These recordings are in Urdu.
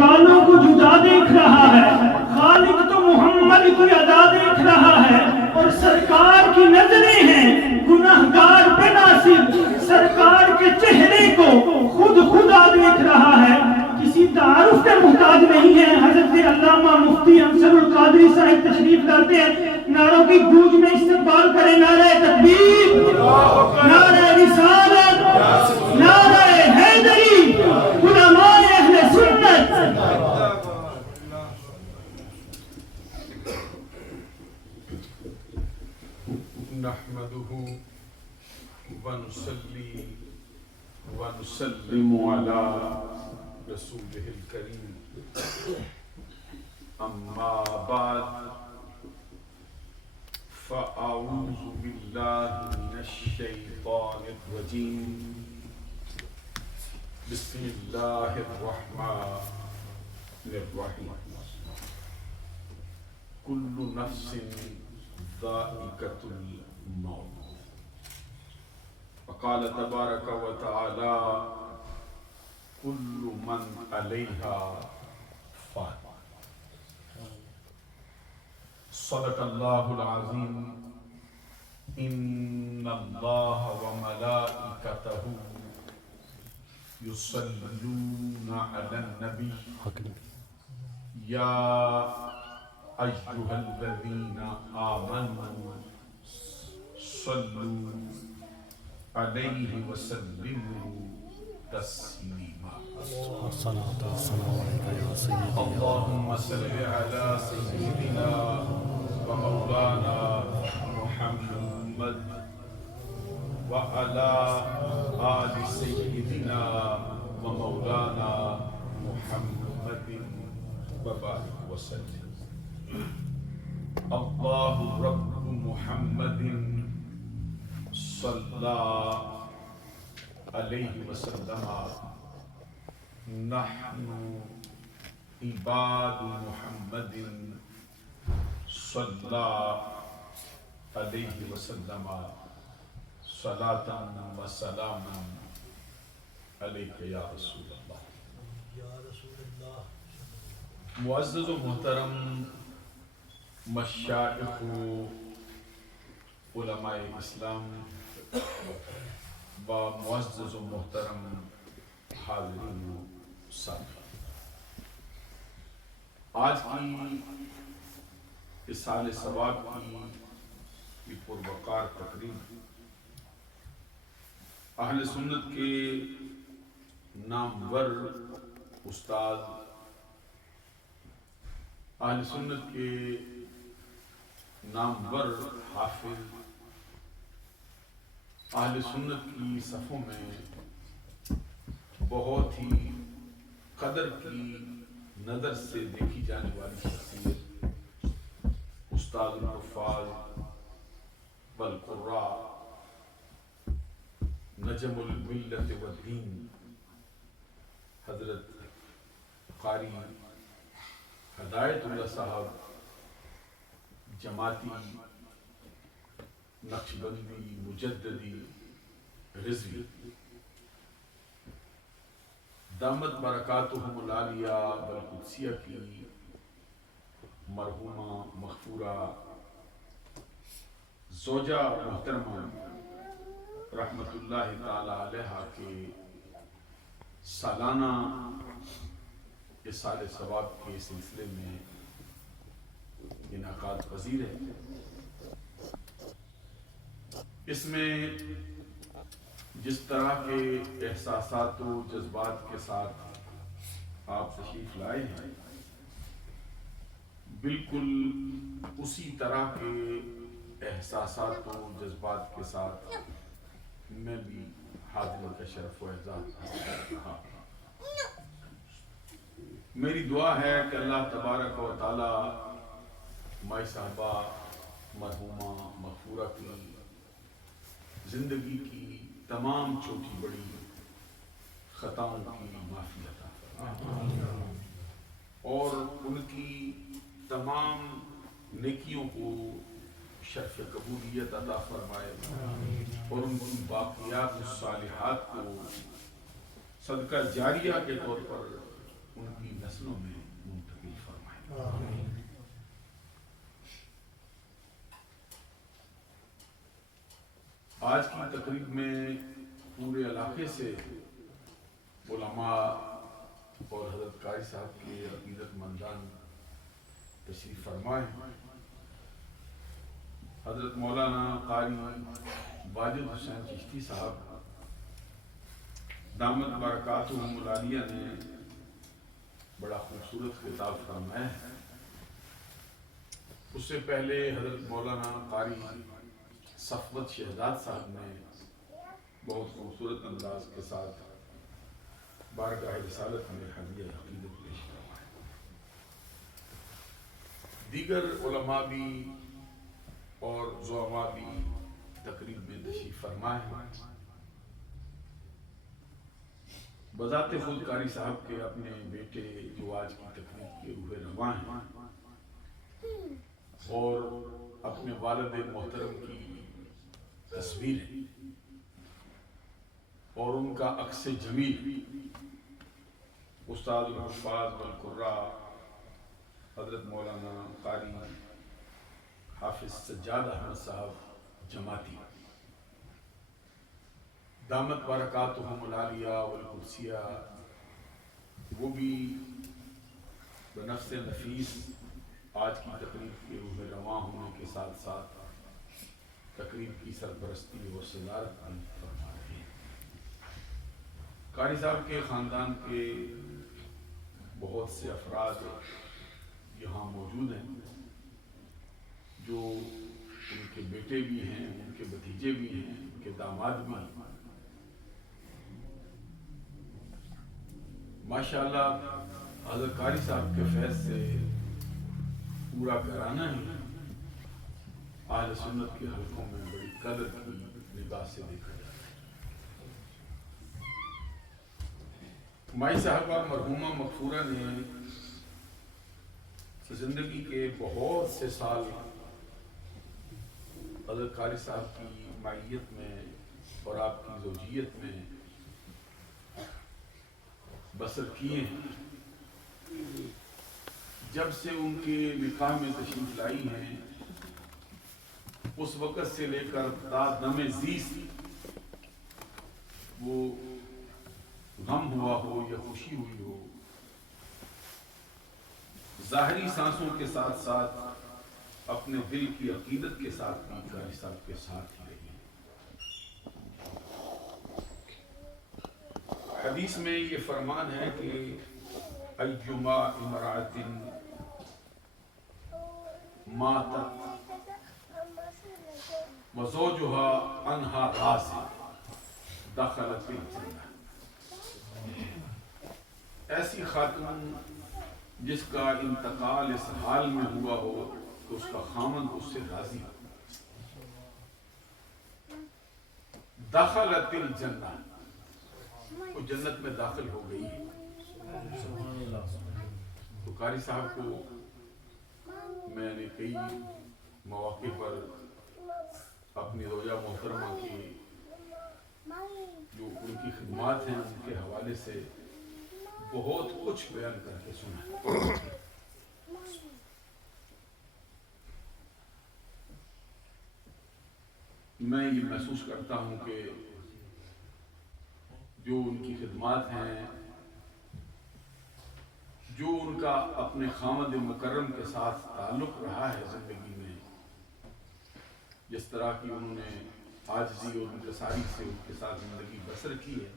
والوں کو جدا دیکھ رہا ہے، خالق تو محمد کی ادا دیکھ رہا ہے، اور سرکار کی نظریں ہیں گناہگار پہ ناصب، سرکار کے چہرے کو خود خدا دیکھ رہا ہے، کسی تعارف کے محتاج نہیں ہے۔ حضرت علامہ مفتی انصر القادری صاحب تشریف لاتے ہیں، نعروں کی گونج میں استقبال کریں، نعرہ تکبیر، نعرہ رسالت، نعرہ حیدری، علماء اہل سنت۔ نحمده ونصلي ونسلم على رسوله الكريم، أما بعد، فأعوذ بالله من الشيطان الرجيم، بسم الله الرحمن الرحيم، كل نفس ذائقة الموت، وقال تبارك وتعالى كل من عليها فان۔ صدق الله العظيم، إن الله وملائكته يصلون على النبي يا أيها الذين آمنوا صلوا عليه وسلموا تسليما۔ الصلاة والسلام عليك يا سيدي، اللهم صل على سيدنا ومولانا محمد وعلى آل سيدنا ومولانا محمد وبارك وسلم۔ الله رب محمد صلى عليه وسلم، نحن عباد محمد صلى عليه وسلم، صلاة وسلاما عليك يا رسول الله۔ معزز و محترم مشائخ و علماء اسلام و معزز و محترم حاضرین و سامعین، آج کی اصحال ثواب کی پروقار تقریب اہل سنت کے نامور استاد، اہل سنت کے نامور حافظ، اہل سنت کی صفوں میں بہت ہی قدر کی نظر سے دیکھی جانے والی شخصیت، استاد الحفاظ والقراء، نجم الملت والدین، حضرت قاری ہدایت اللہ صاحب جماعتی، نقشبندی، مجددی، رضوی، دامت برکاتہم العالیہ والقدسیہ کی مرحومہ مغفورہ زوجہ محترمہ رحمت اللہ تعالی علیہ کے سالانہ اصحال ثواب کے سلسلے میں انعقاد پذیر ہے۔ اس میں جس طرح کے احساسات و جذبات کے ساتھ آپ تشریف لائے ہیں، بالکل اسی طرح کے احساسات و جذبات کے ساتھ میں بھی حاضری کا شرف و اعزاز حاصل کر رہا ہوں۔ میری دعا ہے کہ اللہ تبارک و تعالی مائی صاحبہ مرحومہ مغفورہ کی زندگی کی تمام چھوٹی بڑی خطاؤں کی معافی عطا فرمائے اور ان کی تمام نیکیوں کو شرف قبولیت عطا فرمائے اور ان کی باقیات الصالحات کو صدقہ جاریہ کے طور پر ان کی نسلوں میں منتقل فرمائے۔ آج کی تقریب میں پورے علاقے سے علماء اور حضرت قاری صاحب کے عقیدت مندان تشریف فرمائے۔ حضرت مولانا قاری واجد حسین چشتی صاحب دامت برکاتہم العالیہ نے بڑا خوبصورت خطاب فرمایا ہے۔ اس سے پہلے حضرت مولانا قاری صفوت شہزاد صاحب نے بہت خوبصورت انداز کے ساتھ بارگاہ رسالت میں ہدیہ عقیدت پیش کروایا۔ دیگر علماء بھی اور زعماء بھی تقریب میں تشریف فرمائے ہیں۔ بذات خود قاری صاحب کے اپنے بیٹے جو آج کی تقریب کے روح رواں ہیں اور اپنے والد محترم کی تصویر ہے اور ان کا عکس جمیل استاد الحفاظ والقراء حضرت مولانا قاری حافظ سجاد احمد صاحب جماعتی دامت برکاتہم العالیہ والقدسیہ، وہ بھی بنفس نفیس آج کی تقریب کے روح رواں ہونے کے ساتھ ساتھ تقریب کی سرپرستی اور صدارت بھی فرما رہے ہیں۔ قاری صاحب کے خاندان کے بہت سے افراد یہاں موجود ہیں جو ان کے بیٹے بھی ہیں، ان کے بھتیجے بھی ہیں، ان کے داماد بھی ہیں۔ ماشاءاللہ حضرت قاری صاحب کے فیض سے پورا گھرانہ ہی اہل سنت کے حلقوں میں بڑی قدر کی نگاہ سے دیکھا جاتا ہے۔ مائی صاحبہ مرحومہ مغفورہ نے زندگی کے بہت سے سال حضرت قاری صاحب کی معیت میں اور آپ کی زوجیت میں بسر کیے ہیں۔ جب سے ان کے نکاح میں تشریف لائی ہیں اس وقت سے لے کر تا دم زیست وہ غم ہوا ہو یا خوشی ہوئی ہو، ظاہری سانسوں کے ساتھ ساتھ اپنے دل کی عقیدت کے ساتھ بھی قاری صاحب کے ساتھ ہی رہی۔ حدیث میں یہ فرمان ہے کہ ایما امرأۃ ماتت وزوجها عنها راض دخلت الجنہ، ایسی خاتون جس کا انتقال اس حال میں ہوا ہو کہ اس کا خامند اس سے راضی ہو، دخلت الجنہ، وہ جنت میں داخل ہو گئی ہے۔ تو قاری صاحب کو میں نے کئی مواقع پر اپنی زوجہ محترمہ کی جو ان کی خدمات ہیں ان کے حوالے سے بہت کچھ بیان کر کے سنا۔ میں یہ محسوس کرتا ہوں کہ جو ان کی خدمات ہیں، جو ان کا اپنے خامد مکرم کے ساتھ تعلق رہا ہے زندگی میں، جس طرح کی انہوں نے عاجزی اور انکساری سے ان کے ساتھ زندگی بسر کی ہے،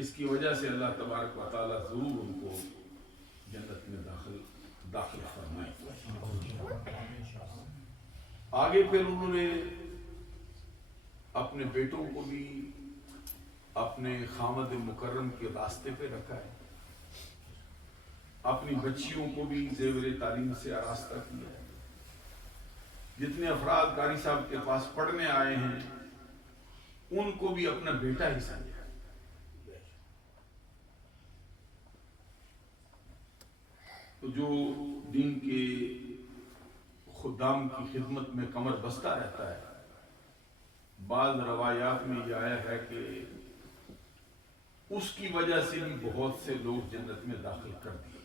اس کی وجہ سے اللہ تبارک و تعالیٰ ضرور ان کو جنت میں داخل فرمائے۔ آگے پھر انہوں نے اپنے بیٹوں کو بھی اپنے خامد مکرم کے راستے پہ رکھا ہے، اپنی بچیوں کو بھی زیور تعلیم سے آراستہ کیا ہے۔ جتنے افراد قاری صاحب کے پاس پڑھنے آئے ہیں ان کو بھی اپنا بیٹا ہی سمجھا۔ تو جو دین کے خدام کی خدمت میں کمر بستہ رہتا ہے، بعض روایات میں یہ آیا ہے کہ اس کی وجہ سے بھی بہت سے لوگ جنت میں داخل کر دیے.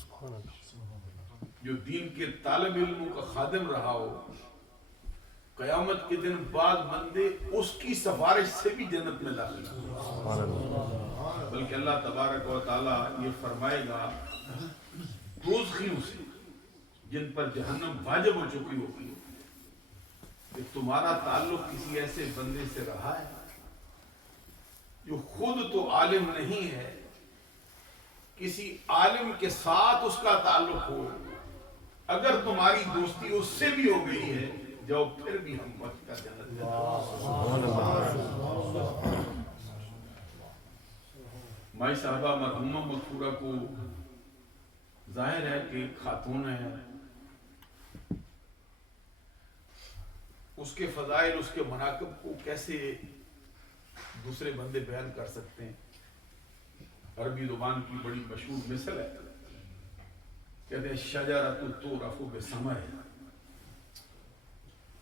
سبحان اللہ. جو دین کے طالب علموں کا خادم رہا ہو، قیامت کے دن بعد بندے اس کی سفارش سے بھی جنت میں داخل ہوں. سبحان اللہ. بلکہ اللہ تبارک و تعالیٰ یہ فرمائے گا دوزخیوں سے جن پر جہنم واجب ہو چکی ہوگی کہ تمہارا تعلق کسی ایسے بندے سے رہا ہے جو خود تو عالم نہیں ہے، کسی عالم کے ساتھ اس کا تعلق ہو، اگر تمہاری دوستی اس سے بھی ہو گئی ہے جاؤ پھر بھی ہم وقت کا جنت میں. مائی صاحبہ مرحومہ مغفورہ کو ظاہر ہے کہ خاتون ہے، اس کے فضائل، اس کے مناقب کو کیسے دوسرے بندے بیان کر سکتے ہیں. عربی زبان کی بڑی مشہور مثل ہے، کہتے ہیں شجرۃ تعرف بثمرہ،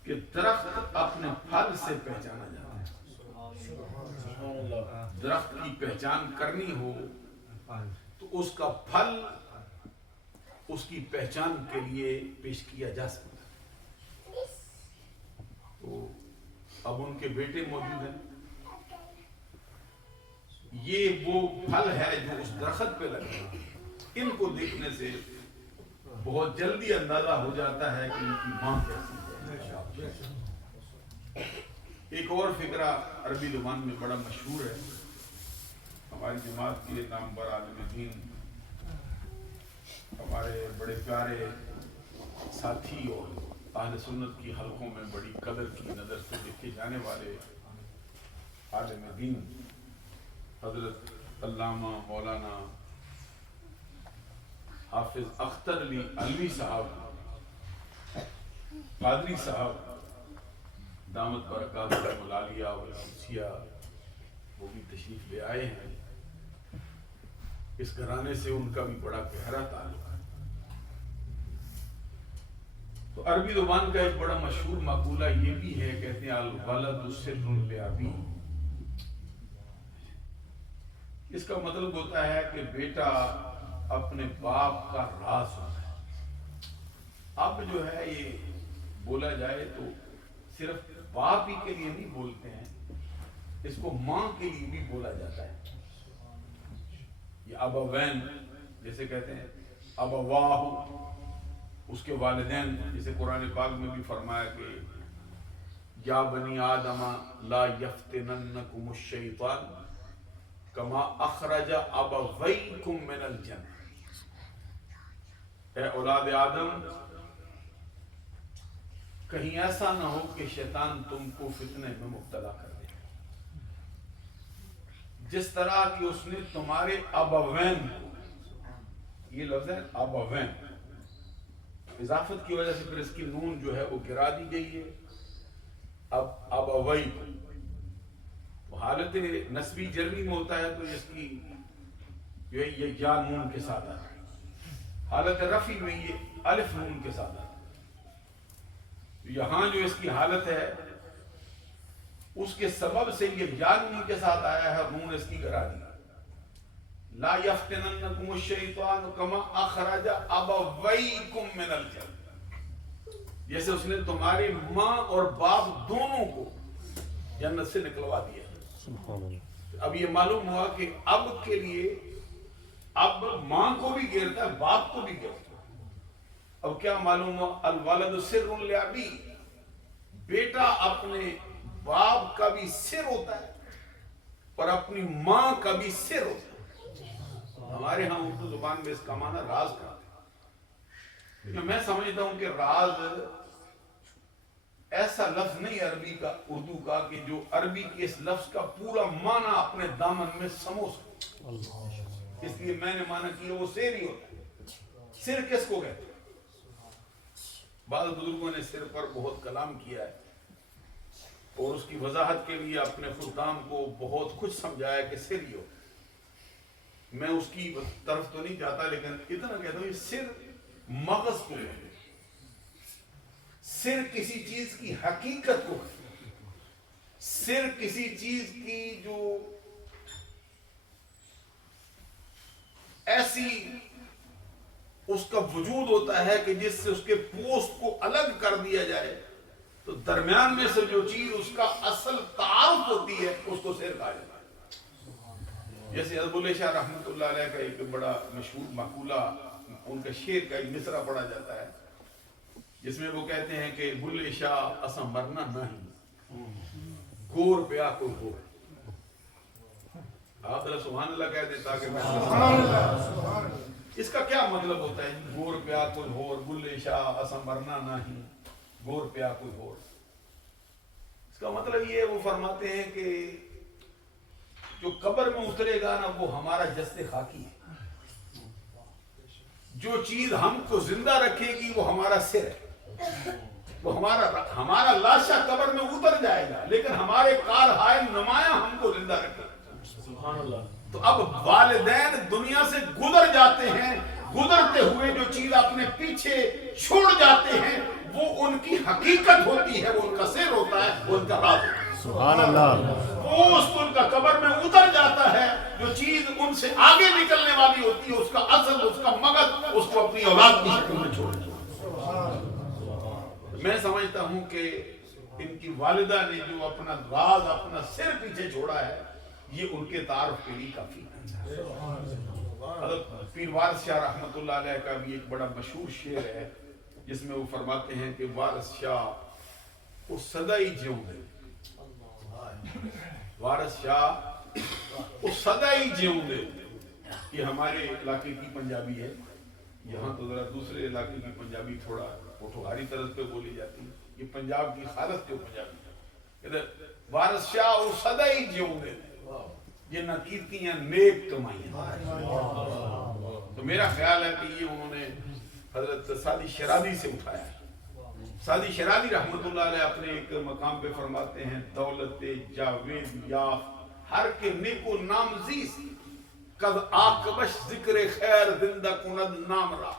کہ درخت اپنے پھل سے پہچانا جاتا ہے. درخت کی پہچان کرنی ہو تو اس کا پھل اس کی پہچان کے لیے پیش کیا جا سکتا ہے. تو اب ان کے بیٹے موجود ہیں، یہ وہ پھل ہے جو اس درخت پہ لگا. ان کو دیکھنے سے بہت جلدی اندازہ ہو جاتا ہے کہ ان کی ماں کیسی ہے. ایک اور فقرہ عربی زبان میں بڑا مشہور ہے، ہماری جماعت کے نامور عالم دین، ہمارے بڑے پیارے ساتھی اور اہل سنت کی حلقوں میں بڑی قدر کی نظر سے دیکھے جانے والے عالم دین حضرت علامہ مولانا حافظ اختر علی علوی صاحب قادری صاحب دامت برکاتہ العالیہ والقدسیہ، وہ بھی تشریف لے آئے ہیں. اس گھرانے سے ان کا بھی بڑا گہرا تعلق ہے. تو عربی زبان کا ایک بڑا مشہور مقولہ یہ بھی ہے، کہتے ہیں الولد سر لابی. اس کا مطلب ہوتا ہے کہ بیٹا اپنے باپ کا راز ہوتا ہے. اب جو ہے یہ بولا جائے تو صرف باپ ہی کے لیے نہیں بولتے ہیں، اس کو ماں کے لیے بھی بولا جاتا ہے. یہ ابوین جیسے کہتے ہیں، ابواہ اس کے والدین، جسے قرآن پاک میں بھی فرمایا کہ یا بنی آدم لا یفتننکم الشیطان کما اخرج ابویکم من الجنہ. اے اولاد آدم، کہیں ایسا نہ ہو کہ شیطان تم کو فتنے میں مبتلا کر دے، جس طرح کہ اس نے تمہارے ابوین کو، یہ لفظ ہے ابوین، اضافت کی وجہ سے پھر اس کی نون جو ہے وہ گرا دی گئی ہے. اب ابوئی تو حالت نسبی جرمی میں ہوتا ہے تو اس کی یہ یا نون کے ساتھ آتا ہے، حالت رفعی میں یہ الف نون کے ساتھ آتا ہے. یہاں جو اس کی حالت ہے اس کے سبب سے یہ یا نون کے ساتھ آیا ہے، نون اس کی گرا دی. لا یفتننکم الشیطان کما اخرج ابویکم من الجنہ، جیسے اس نے تمہاری ماں اور باپ دونوں کو جنت سے نکلوا دیا. سبحان اللہ. اب یہ معلوم ہوا کہ اب کے لیے اب ماں کو بھی گھیرتا ہے، باپ کو بھی گھیرتا ہے. اب کیا معلوم ہوا؟ الولد سر لابی، بیٹا اپنے باپ کا بھی سر ہوتا ہے اور اپنی ماں کا بھی سر ہوتا ہے. ہمارے ہاں اردو زبان میں اس کا معنی راز کرتے ہیں، لیکن میں سمجھتا ہوں کہ راز ایسا لفظ نہیں عربی کا، اردو کا، کہ جو عربی کے اس لفظ کا پورا معنی اپنے دامن میں سمو سکے. اس لیے میں نے معنی کیا وہ سر ہی ہوتا ہے. سر کس کو کہتے ہیں؟ بعض بزرگوں نے سر پر بہت کلام کیا ہے اور اس کی وضاحت کے لیے اپنے خدام کو بہت کچھ سمجھایا کہ سر ہی ہو. میں اس کی طرف تو نہیں جاتا، لیکن اتنا کہتا ہوں یہ سر مغز کو ہے، سر کسی چیز کی حقیقت کو ہے، سر کسی چیز کی جو ایسی اس کا وجود ہوتا ہے کہ جس سے اس کے پوست کو الگ کر دیا جائے تو درمیان میں سے جو چیز اس کا اصل تعارف ہوتی ہے اس کو سیر کہا جاتا ہے. جیسے بلے شاہ رحمۃ اللہ علیہ کا ایک بڑا مشہور مقولہ، ان کا شعر کا ایک مصرع پڑھا جاتا ہے جس میں وہ کہتے ہیں کہ بلے شاہ اساں مرنا نہیں، گور پیا کوئی ہو. آپ ذرا سبحان اللہ کہہ دیتا کہ اس کا کیا مطلب ہوتا ہے؟ گور پیا کوئی ہور، بلے شاہ اساں مرنا نہیں، گور پیا کوئی ہور. اس کا مطلب یہ ہے، وہ فرماتے ہیں کہ جو قبر میں اترے گا نا وہ ہمارا جسد خاکی ہے، جو چیز ہم کو زندہ رکھے گی وہ ہمارا سر ہے، وہ ہمارا لاشا قبر میں اتر جائے گا لیکن ہمارے کارہائے نمایاں ہم کو زندہ رکھے گا. تو اب والدین دنیا سے گزر جاتے ہیں، گزرتے ہوئے جو چیز اپنے پیچھے چھوڑ جاتے ہیں وہ ان کی حقیقت ہوتی ہے، وہ ان کا سر ہوتا ہے، وہ ان کا راز ہوتا ہے. سبحان اللہ. پوست ان کا قبر میں اتر جاتا ہے، جو چیز ان سے آگے نکلنے والی ہوتی ہے اس کا اصل، اس کا مغز اس کو اپنی اولاد کی شکل میں چھوڑ دیا. میں سمجھتا ہوں کہ ان کی والدہ نے جو اپنا راز، اپنا سر پیچھے چھوڑا ہے یہ ان کے تعارف کے لیے کافی ہے. حضرت پیر وارث شاہ رحمۃ اللہ علیہ کا بھی ایک بڑا مشہور شعر ہے جس میں وہ فرماتے ہیں کہ وارث شاہ وہ سدائی جیوں دے، وارث شاہ وہ سدائی جیوں دے. یہ ہمارے علاقے کی پنجابی ہے، یہاں تو ذرا دوسرے علاقے کی پنجابی تھوڑا پٹھواری طرز پہ بولی جاتی ہے، یہ پنجاب کی خالص کے پنجابی ہے. وارث شاہ وہ سدائی جیوں دے، یہ نہ کیتیاں نیک کمائیاں. تو میرا خیال ہے کہ یہ انہوں نے حضرت سعدی شرازی سے اٹھایا ہے. سعدی شرازی رحمت اللہ علیہ اپنے ایک مقام پہ فرماتے ہیں دولت جاوید یا ہر کے نیکو نام زیست قد آکبش ذکر خیر زندہ کند نام را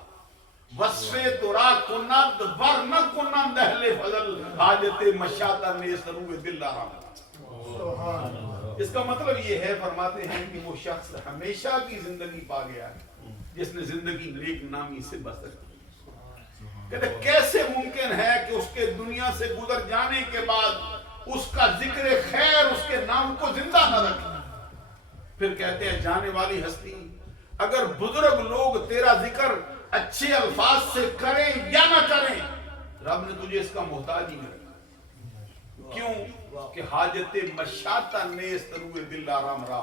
وصفے تو را کند ور نہ کند اہل فضل حاجت مشاطہ نیست روح دل آرام. اس کا مطلب یہ ہے، فرماتے ہیں کہ وہ شخص ہمیشہ کی زندگی پا گیا ہے جس نے زندگی نیک نامی سے بسر کی. کہتے کیسے ممکن ہے کہ اس کے دنیا سے گزر جانے کے بعد اس کا ذکر خیر اس کے نام کو زندہ نہ رکھے. پھر کہتے ہیں جانے والی ہستی اگر بزرگ لوگ تیرا ذکر اچھے الفاظ سے کریں یا نہ کریں رب نے تجھے اس کا محتاج ہی نہیں رکھا. کیوں کہ حاجت مشاطہ نیست روح دل آرام را،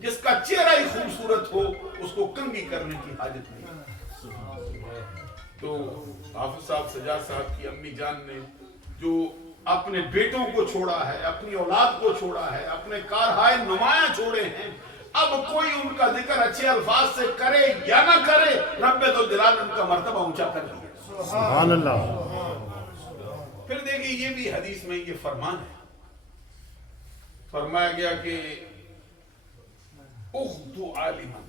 جس کا چہرہ ہی خوبصورت ہو اس کو کنگھی کرنے کی حاجت نہیں. تو حافظ صاحب سجاد صاحب کی امی جان نے جو اپنے بیٹوں کو چھوڑا ہے، اپنی اولاد کو چھوڑا ہے، اپنے کارہائے نمایاں چھوڑے ہیں، اب کوئی ان کا ذکر اچھے الفاظ سے کرے یا نہ کرے رب ذوالجلال ان کا مرتبہ اونچا کر دیا. سبحان اللہ. پھر دیکھیں یہ بھی حدیث میں یہ فرمان ہے، فرمایا گیا کہ اخدو عالما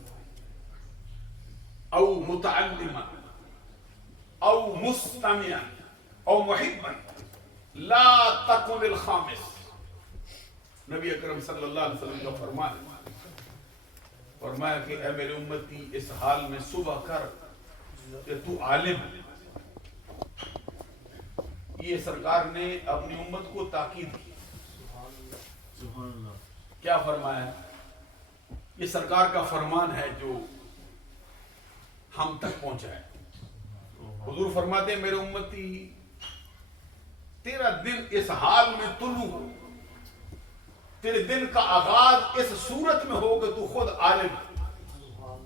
او متعلما او مستمعا او محبا لا تکن الخامس. نبی اکرم صلی اللہ علیہ وسلم کا فرمان ہے، فرمایا کہ اے میرے امتی اس حال میں صبح کر کہ تو عالم ہے. یہ سرکار نے اپنی امت کو تاکید کی. کیا فرمایا؟ یہ سرکار کا فرمان ہے جو ہم تک پہنچا ہے. حضور فرماتے ہیں میرے امتی تیرا دن اس حال میں طلوع ہو، تیرے دن کا آغاز اس صورت میں ہو کہ تو خود عالم ہے.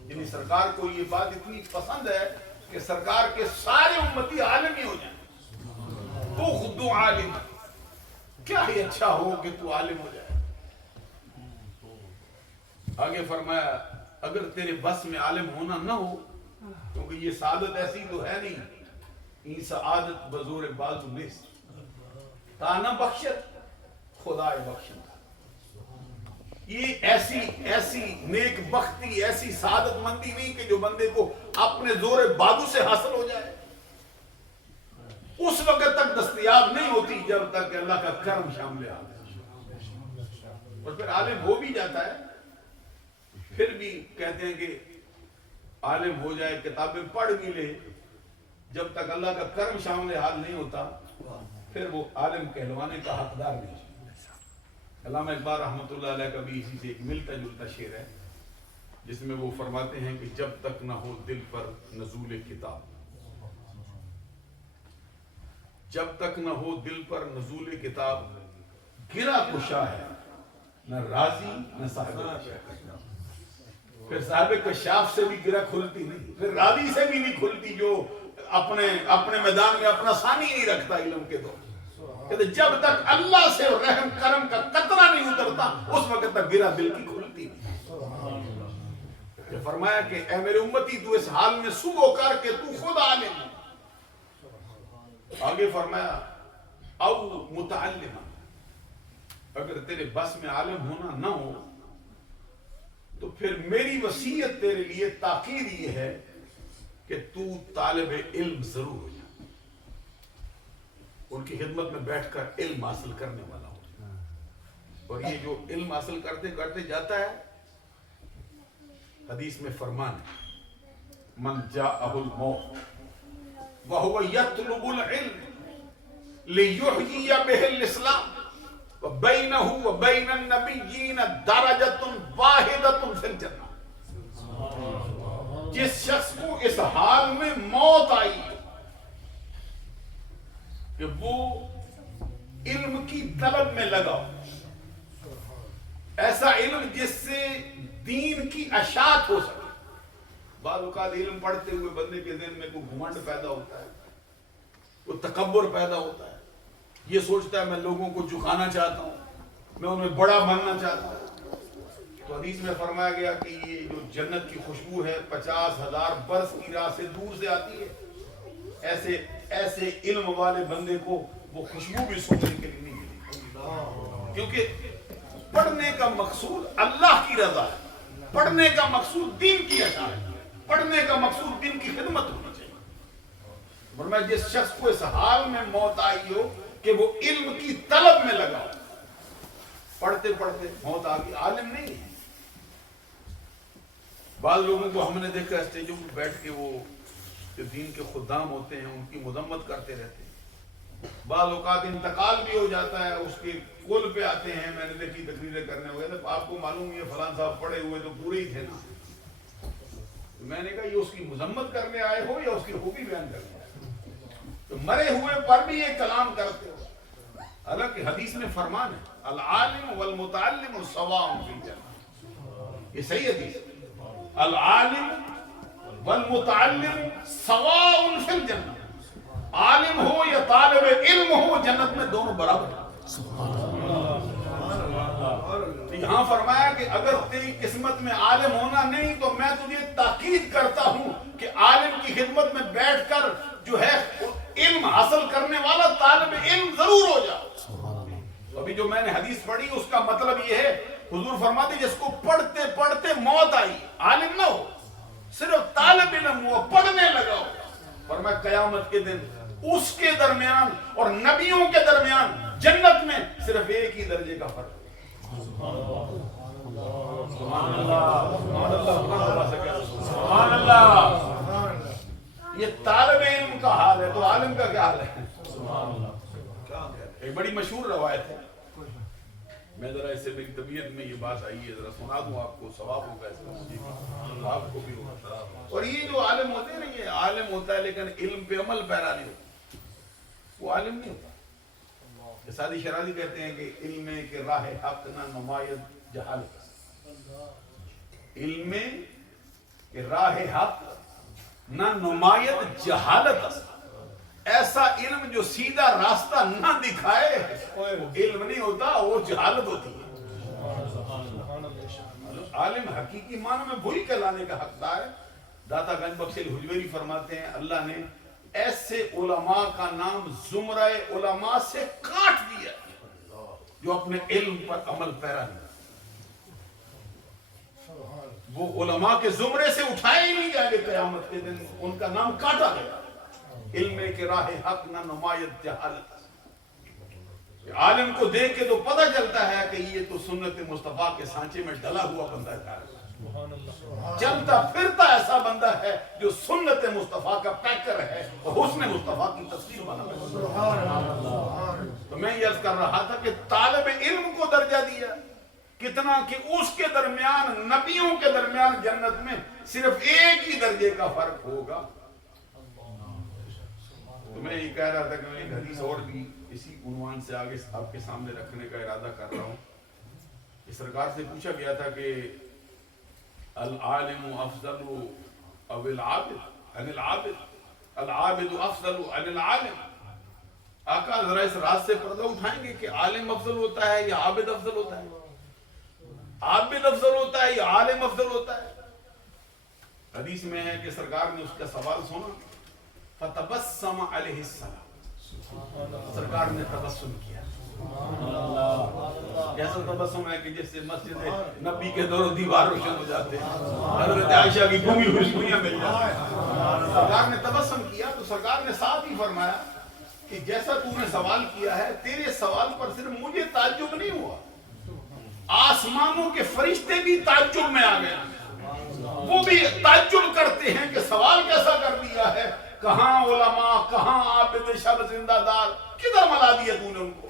یعنی سرکار کو یہ بات اتنی پسند ہے کہ سرکار کے سارے امتی عالم ہی ہو جائیں. تو خود عالم، کیا ہی اچھا ہو کہ تو عالم ہو جائے. آگے فرمایا اگر تیرے بس میں عالم ہونا نہ ہو، کیونکہ یہ سعادت ایسی تو ہے نہیں، این سعادت بزور بازو نیست تانا بخشت خدای بخشت. یہ ایسی نیک بختی، ایسی سعادت مندی نہیں کہ جو بندے کو اپنے زور بازو سے حاصل ہو جائے. اس وقت تک دستیاب نہیں ہوتی جب تک کہ اللہ کا کرم شامل آ جائے. اور پھر عالم ہو بھی جاتا ہے، پھر بھی کہتے ہیں کہ عالم ہو جائے, کتابیں پڑھ بھی لے, جب تک اللہ کا کرم شامل حال نہیں ہوتا پھر وہ عالم کہلوانے کا حقدار نہیں. علامہ اقبال رحمۃ اللہ علیہ کا بھی اسی سے ایک ملتا جلتا شعر ہے جس میں وہ فرماتے ہیں کہ جب تک نہ ہو دل پر نزول کتاب, جب تک نہ ہو دل پر نزول کتاب, گرا کشا ہے نہ راضی نہ صاحب کشاف. پھر صاحب کشاف سے بھی گرا کھلتی نہیں, پھر راضی سے بھی نہیں کھلتی جو اپنے میدان میں اپنا ثانی نہیں رکھتا علم کے دور. کہتے جب تک اللہ سے رحم کرم کا قطرہ نہیں اترتا اس وقت تک گرا دل کی کھلتی نہیں. فرمایا کہ اے میرے امتی تو اس حال میں سو کر کے تو خود عالم. آگے فرمایا او متعلم, اگر تیرے بس میں عالم ہونا نہ ہو تو پھر میری وصیت تیرے لیے تاکید یہ ہے کہ تو طالب علم ضرور ہو جائے, ان کی خدمت میں بیٹھ کر علم حاصل کرنے والا ہو. اور یہ جو علم حاصل کرتے کرتے جاتا ہے, حدیث میں فرمان ہے من جاءہ الموت وہو یطلب العلم لیحیی بہ الاسلام وبینہ وبین النبیین درجۃ واحدۃ فی الجنہ. جس شخص کو اس حال میں موت آئی کہ وہ علم کی طلب میں لگا, ایسا علم جس سے دین کی اشاعت ہو سکے. بعض اوقات علم پڑھتے ہوئے بندے کے ذہن میں کوئی گھمنڈ پیدا ہوتا ہے, کوئی تکبر پیدا ہوتا ہے, یہ سوچتا ہے میں لوگوں کو جھکانا چاہتا ہوں, میں انہیں بڑا بننا چاہتا ہوں. تو حدیث میں فرمایا گیا کہ یہ جو جنت کی خوشبو ہے 50,000 برس کی راہ سے دور سے آتی ہے, ایسے علم والے بندے کو وہ خوشبو بھی سونگنے کے لیے نہیں ملی. کیونکہ پڑھنے کا مقصود اللہ کی رضا ہے, پڑھنے کا مقصود دین کی اشاعت ہے, پڑھنے کا مقصود دین کی خدمت ہونی چاہیے. فرمایا جس شخص کو اس حال میں موت آئی ہو کہ وہ علم کی طلب میں لگا ہو, پڑھتے پڑھتے موت آ گئی, عالم نہیں ہے. بعض لوگوں کو ہم نے دیکھا اسٹیجوں پر بیٹھ کے وہ جو دین کے خدام ہوتے ہیں ان کی مذمت کرتے رہتے ہیں. بعض اوقات انتقال بھی ہو جاتا ہے, اس کے کل پہ آتے ہیں, میں نے دیکھی تقریریں کرنے ہوئے تو آپ کو معلوم ہے فلاں صاحب پڑھے ہوئے تو پورے ہی تھے نا. تو میں نے کہا یہ اس کی مذمت کرنے آئے ہو یا اس کی خوبی بیان کرنے آئے ہو؟ تو مرے ہوئے پر بھی یہ کلام کرتے ہو. حالانکہ حدیث میں فرمان ہے العالم والمتعلم سواء فی الجنہ, یہ صحیح حدیث ہے. العالم والمتعلم سواء فی الجنہ, عالم ہو یا طالب علم ہو جنت میں دونوں برابر ہیں. یہاں فرمایا کہ اگر تیری قسمت میں عالم ہونا نہیں تو میں تجھے تاکید کرتا ہوں کہ عالم کی خدمت میں بیٹھ کر جو ہے علم حاصل کرنے والا طالب علم ضرور ہو جاؤ. ابھی جو میں نے حدیث پڑھی اس کا مطلب یہ ہے, حضور فرماتے جس کو پڑھتے پڑھتے موت آئی, عالم نہ ہو, صرف طالب علم ہوا, پڑھنے لگا ہو, فرمایا قیامت کے دن اس کے درمیان اور نبیوں کے درمیان جنت میں صرف ایک ہی درجے کا فرق ہے. سبحان اللہ, سبحان اللہ, سبحان اللہ. یہ طالب علم کا حال ہے تو عالم کا کیا حال ہے؟ سبحان اللہ. ایک بڑی مشہور روایت ہے, میں ذرا اس سے میری طبیعت میں یہ بات آئی ہے, ذرا سنا دوں آپ کو, ثواب ہوگا اس کا, آپ کو بھی ہوگا. اور یہ جو عالم ہوتے ہیں نا, یہ عالم ہوتا ہے لیکن علم پہ عمل پیرا نہیں ہوتا, وہ عالم نہیں ہوتا. سادی شرازی کہتے ہیں کہ علم کے راہ حق نہ نمایت جہالت, علم کے راہ حق نہ نمایت جہالت. ایسا علم جو سیدھا راستہ نہ دکھائے وہ علم نہیں ہوتا, وہ جہالت ہوتی ہے. عالم حقیقی معنی میں وہی کہلانے کا حقدار ہے. داتا گنج بخش الحجویری فرماتے ہیں اللہ نے ایسے علماء کا نام زمرہ علماء سے کاٹ دیا جو اپنے علم پر عمل پیرا نہیں. وہ علماء کے زمرے سے اٹھائے ہی نہیں جائیں گے قیامت کے دن, ان کا نام کاٹا گیا. علم کے راہ حق نہ نمایت جہالت. عالم کو دیکھ کے تو پتہ چلتا ہے کہ یہ تو سنت مصطفیٰ کے سانچے میں ڈلا ہوا بندہ ہے. چلتا پھرتا ایسا بندہ ہے جو سنت مصطفیٰ کا پیکر ہے اور حسن مصطفیٰ کی تصویر بنا ہے۔ تو میں یہ عرض کر رہا تھا کہ طالب علم کو درجہ دیا کتنا کہ اس کے درمیان نبیوں کے درمیان جنت میں صرف ایک ہی درجے کا فرق ہوگا۔ تو میں یہ کہہ رہا تھا کہ میں ایک حدیث اور بھی اسی عنوان سے آگے آپ کے سامنے رکھنے کا ارادہ کر رہا ہوں۔ اس سرکار سے پوچھا گیا تھا کہ العالم افضل او العابد عن العابد العابد افضل عن العالم۔ آقا ذرا اس راز سے پردہ اٹھائیں گے کہ عالم افضل ہوتا ہے یا عابد افضل ہوتا ہے؟ عابد افضل ہوتا ہے یا عالم افضل ہوتا ہے؟ حدیث میں ہے کہ سرکار نے اس کا سوال سنا، فتبسم علیہ السلام، سرکار نے تبسم کیا۔ کیسا تبسم ہے کہ جس سے مسجد نبی کے دور و دیوار روشن ہو جاتے ہیں، حضرت عائشہ کی گمی خوشبویاں مل جاتی ہیں۔ سرکار نے تبسم کیا تو سرکار نے ساتھ ہی فرمایا کہ جیسا تو نے سوال کیا ہے، تیرے سوال پر صرف مجھے تعجب نہیں ہوا، آسمانوں کے فرشتے بھی تعجب میں آ گئے، وہ بھی تعجب کرتے ہیں کہ سوال کیسا کر دیا ہے، کہاں علماء، کہاں عابد شب زندہ دار، کدھر ملا دیا تو نے ان کو۔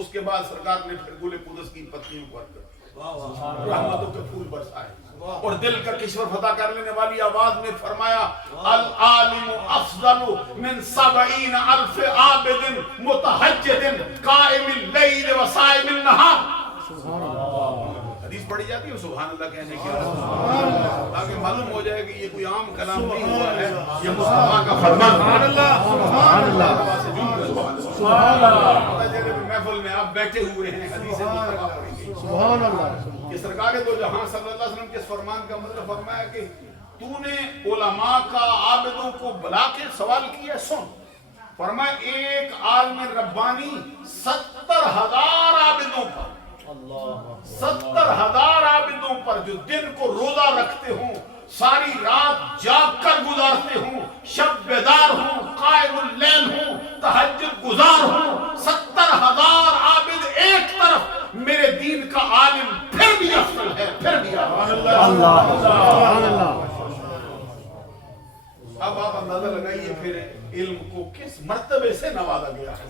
اس کے بعد سرکار نے پھر گل قدس کی پتیوں پر رحمتوں کے پھول برسائے اور دل کا کشور فتح کر لینے والی آواز میں فرمایا، العالم افضل من 70,000 عابد متہجد قائم اللیل و صائم النہار۔ حدیث پڑھی جاتی ہے سبحان اللہ کہنے کی، تاکہ معلوم ہو جائے کہ یہ کوئی عام کلام نہیں ہوا ہے، یہ مصطفیٰ کا فرمان۔ سبحان اللہ، سبحان اللہ، سبحان اللہ۔ محفل میں آپ بیٹھے ہوئے ہیں، حدیث مصطفیٰ پڑھی گئی، سبحان اللہ، کہ سرکار دو جہاں صلی اللہ علیہ وسلم کے اس فرمان کا مطلب فرمایا کہ تو نے علماء کا عابدوں کو بلا کے سوال کیا، سن۔ فرمایا ایک عالم ربانی 70,000 عابدوں پر، 70,000 عابدوں پر جو دن کو روزہ رکھتے ہوں، ساری رات جاگ کر گزارتے ہوں، شب بیدار ہوں، قائم اللیل ہوں، تہجد گزار ہوں، 70,000 عابد ایک طرف، میرے دین کا عالم پھر بھی افضل ہے، پھر بھی اللہ۔ اب آپ اندازہ لگائیے پھر علم کو کس مرتبے سے نوازا گیا ہے۔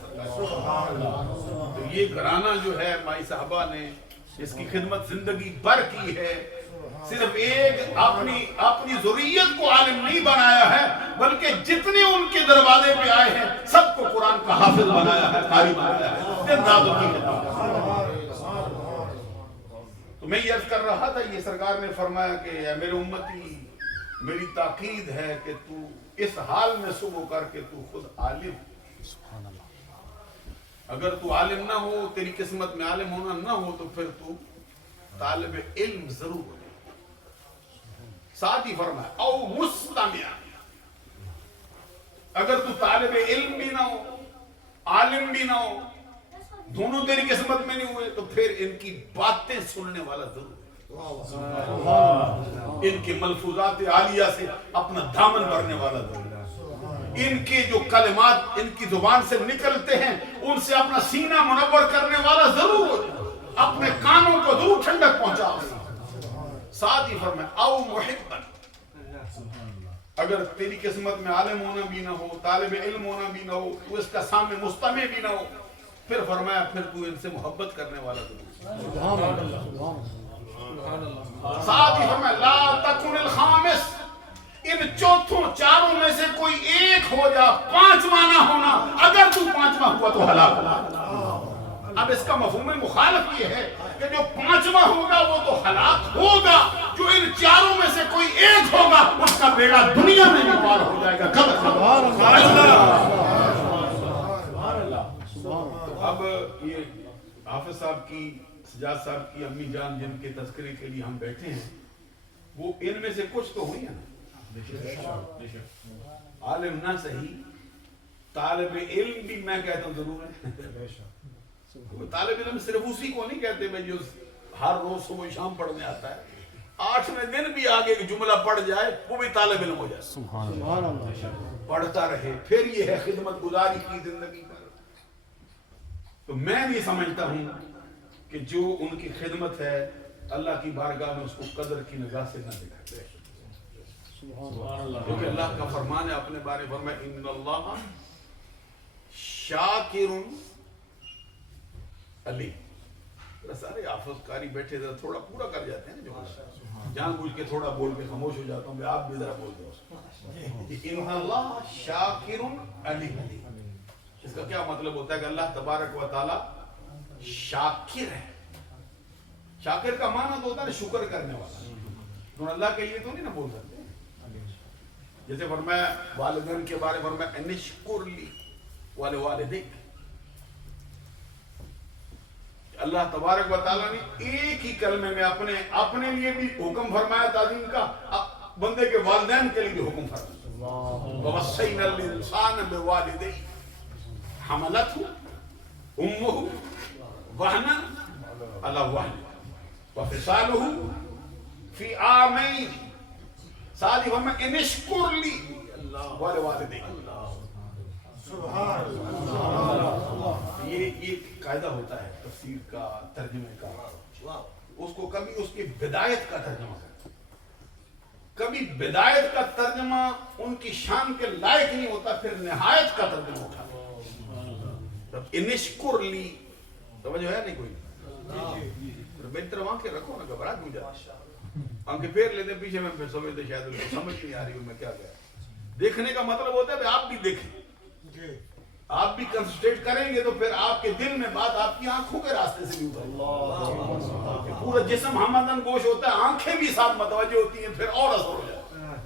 تو یہ گھرانہ جو ہے مائی صاحبہ نے اس کی خدمت زندگی بھر کی ہے، صرف ایک اپنی ذریت کو عالم نہیں بنایا ہے، بلکہ جتنے ان کے دروازے پہ آئے ہیں سب کو قرآن کا حافظ بنایا ہے، قاری بنایا ہے، دن رات ان کی خدمت۔ تو میں یہ عرض کر رہا تھا، یہ سرکار نے فرمایا کہ اے میرے امتی، میری تاکید ہے کہ تو اس حال میں صبح کر کے تو خود عالم، اگر تو عالم نہ ہو، تیری قسمت میں عالم ہونا نہ ہو، تو پھر تو طالب علم ضرور ہو۔ ساتھ ہی فرمایا او مستمع، اگر تو طالب علم بھی نہ ہو، عالم بھی نہ ہو، دونوں تیری قسمت میں نہیں ہوئے، تو پھر ان کی باتیں سننے والا ضرور ہے، ان کے ملفوظات عالیہ سے اپنا دامن بھرنے والا ضرور ہے، ان کے جو کلمات ان کی زبان سے نکلتے ہیں ان سے اپنا سینہ منور کرنے والا ضرور ہو جائے، اپنے کانوں کو ضرور ٹھنڈک پہنچا۔ ساتھ ہی فرمایا او محبن، اگر تیری قسمت میں عالم ہونا بھی نہ ہو، طالب علم ہونا بھی نہ ہو، تو اس کا سامنے مستمع بھی نہ ہو، پھر فرمایا پھر تو ان سے محبت کرنے والا ضرور ہے۔ ساتھ ہی فرمایا لا تکن الخامس، ان چوتھوں چاروں میں سے کوئی ایک ہو جا، پانچواں نہ ہونا، اگر تو پانچواں ہوا تو ہلاک ہوگا۔ اب اس کا مفہوم مخالف یہ ہے کہ جو پانچواں ہوگا وہ تو ہلاک ہوگا، جو ان چاروں میں سے کوئی ایک ہوگا اس کا بیڑا دنیا میں بھی پار ہو جائے گا۔ اب یہ حافظ صاحب کی، سجاد صاحب کی امی جان جن کے تذکرے کے لیے ہم بیٹھے ہیں، وہ ان میں سے کچھ تو ہوئی ہیں، عالم نہ صحیح، طالب علم بھی میں کہتا ہوں ضرور ہے۔ طالب علم صرف اسی کو نہیں کہتے بھائی جو ہر روز صبح شام پڑھنے آتا ہے، 8ویں دن بھی آگے کہ جملہ پڑھ جائے وہ بھی طالب علم ہو جائے، سبحان اللہ، پڑھتا رہے، پھر یہ ہے خدمت گزاری کی زندگی پر۔ تو میں نہیں سمجھتا ہوں کہ جو ان کی خدمت ہے اللہ کی بارگاہ میں اس کو قدر کی نگاہ سے نہ دیکھا. کیونکہ اللہ کا فرمان ہے اپنے بارے میں فرمایا ان اللہ شاکر علیم. سارے حافظ قاری بیٹھے ذرا تھوڑا پورا کر جاتے ہیں جو جان بوجھ کے تھوڑا بول کے خاموش ہو جاتا ہوں میں. آپ بھی ذرا بول دو ان اللہ شاکر علیم. اس کا کیا مطلب ہوتا ہے کہ اللہ تبارک و تعالی شاکر ہے. شاکر کا معنی تو ہوتا ہے شکر کرنے والا. تو اللہ کے لیے تو نہیں نہ بول سکتے. جیسے فرمایا والدین کے بارے میں فرمایا انشکر لی ولوالدیک. اللہ تبارک و تعالیٰ نے ایک ہی کلمے میں اپنے لیے بھی حکم فرمایا تعظیم کا, بندے کے والدین کے لیے بھی حکم فرمایا. وَوَصَّيْنَا الْإِنسَانَ بِوَالِدَيْهِ حَمَلَتْهُ أُمُّهُ وَهْنًا عَلَى وَهْنٍ وَفِصَالُهُ فِي عَامَيْنِ. ساتھ ہی فرمایا انشکر لی ولوالدیک. یہ ایک قاعدہ ہوتا ہے تفسیر کا, ترجمے کا. اس کو کبھی اس کی بدایت کا ترجمہ کرتے, کبھی بدایت کا ترجمہ ان کی شان کے لائق نہیں ہوتا, پھر نہایت کا ترجمہ ہوتا. انشکر لی توجہ ہے نہیں کوئی؟ بہتر آنکھیں رکھو نا, گھبراہٹ نہیں جاتی. آنکھیں پھیر لیتے پیچھے میں, پھر سمجھتے شاید ان کو سمجھ نہیں آ رہی میں کیا کہہ. دیکھنے کا مطلب ہوتا ہے کہ آپ بھی دیکھیں, آپ بھی کنسنٹریٹ کریں گے تو پھر آپ کے دل میں بات آپ کی آنکھوں کے راستے سے بھی اترے. پورا جسم ہمدن گوش ہوتا ہے, آنکھیں بھی ساتھ متوجہ ہوتی ہیں, پھر اور اثر ہو جاتا ہے.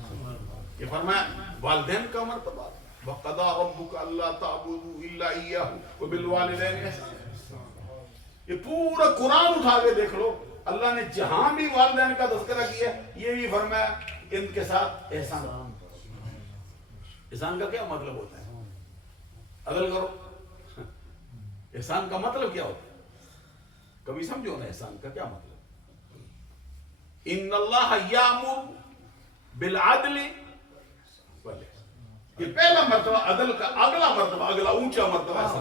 یہ فرمایا والدین کا مرتبہ وَقَضَىٰ رَبُّكَ أَلَّا تَعْبُدُوا إِلَّا إِيَّاهُ وَبِالْوَالِدَيْنِ إِحْسَانًا. یہ پورا قرآن اٹھا کے دیکھ لو, اللہ نے جہاں بھی والدین کا تذکرہ کیا یہ بھی فرمایا ان کے ساتھ احسان. احسان کا کیا مطلب ہوتا ہے؟ عدل کرو. احسان کا مطلب کیا ہوتا ہے؟ کبھی سمجھو نا احسان کا کیا مطلب. ان اللہ یامر بالعدل یہ پہلا مرتبہ عدل کا, اگلا مرتبہ اگلا اونچا مرتبہ ایسا.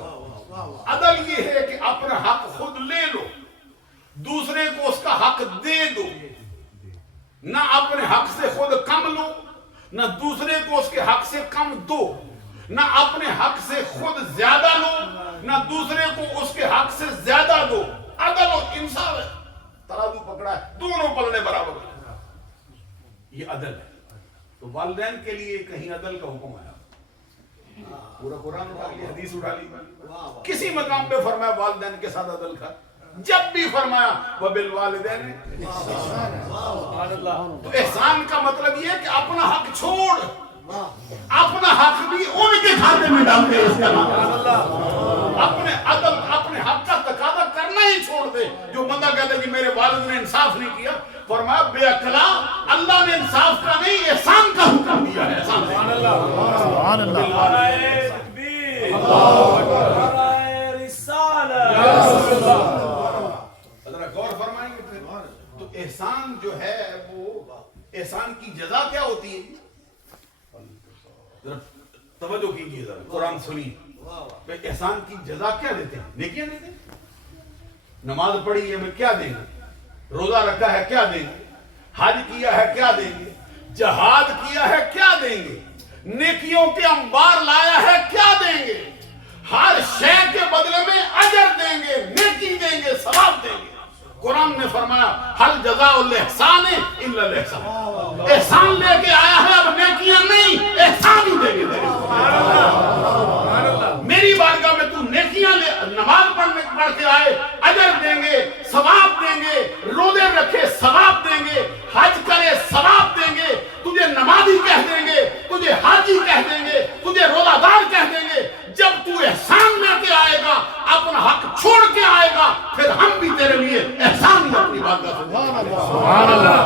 عدل یہ ہے کہ اپنا حق خود لے لو, دوسرے کو اس کا حق دے دو. نہ اپنے حق سے خود کم لو, نہ دوسرے کو اس کے حق سے کم دو. نہ اپنے حق سے خود زیادہ لو, نہ دوسرے کو اس کے حق سے زیادہ دو. عدل و انصاف ہے, ترازو پکڑا ہے, دونوں پلڑے برابر ہیں. یہ عدل ہے. تو والدین کے لیے کہیں عدل کا حکم آیا, پورا قرآن اٹھا لی, حدیث اٹھا لی, کسی مقام پہ فرمایا والدین کے ساتھ عدل کا. جب بھی فرمایا وَبِالْوَالِدَيْنِ تو احسان کا مطلب یہ ہے کہ اپنا حق چھوڑ, اپنا حق بھی ان کے کھاتے میں ڈال دے. اس کا نام اپنے عدل, اپنے حق کا تقاضا کرنا ہی چھوڑ دے. جو بندہ کہتا ہے کہ میرے والد نے انصاف نہیں کیا, فرمایا بے عقلا, اللہ نے انصاف کا نہیں احسان کا حکم دیا ہے. سبحان اللہ, سبحان اللہ, نعرہ تکبیر, اللہ اکبر, نعرہ رسالت. ذرا غور فرمائیں گے پھر. تو احسان جو ہے وہ, احسان کی جزا کیا ہوتی ہے؟ توجہ کیجیے ذرا, قرآن سنیے. احسان کی جزا کیا دیتے ہیں؟ نیکیاں دیتے ہیں. نماز پڑھی ہے, ہمیں کیا دیں گے؟ روزہ رکھا ہے, کیا دیں گے؟ حج کیا ہے, کیا دیں گے؟ جہاد کیا ہے, کیا دیں گے؟ نیکیوں کے انبار لایا ہے, کیا دیں گے؟ ہر شے کے بدلے میں اجر دیں گے, نیکی دیں گے, ثواب دیں گے. قرآن نے فرمایا حل جزاء الاحسان الا الاحسان. احسان لے کے آیا ہے, اب نیکیاں نہیں, احسان ہی دیں گے. میری بارگاہ میں تو نیکیاں لے, نماز پڑھ کے آئے, اجر دیں گے, ثواب دیں گے. روزے رکھے, ثواب دیں گے. حج کرے, ثواب دیں گے. تجھے نمازی کہہ دیں گے, تجھے حاجی کہہ دیں گے, تجھے روزہ دار کہہ دیں گے. جب تو احسان لے کے آئے گا, اپنا حق چھوڑ کے آئے گا, پھر ہم بھی تیرے لیے احسان ہی اپنی بات کا. سبحان اللہ.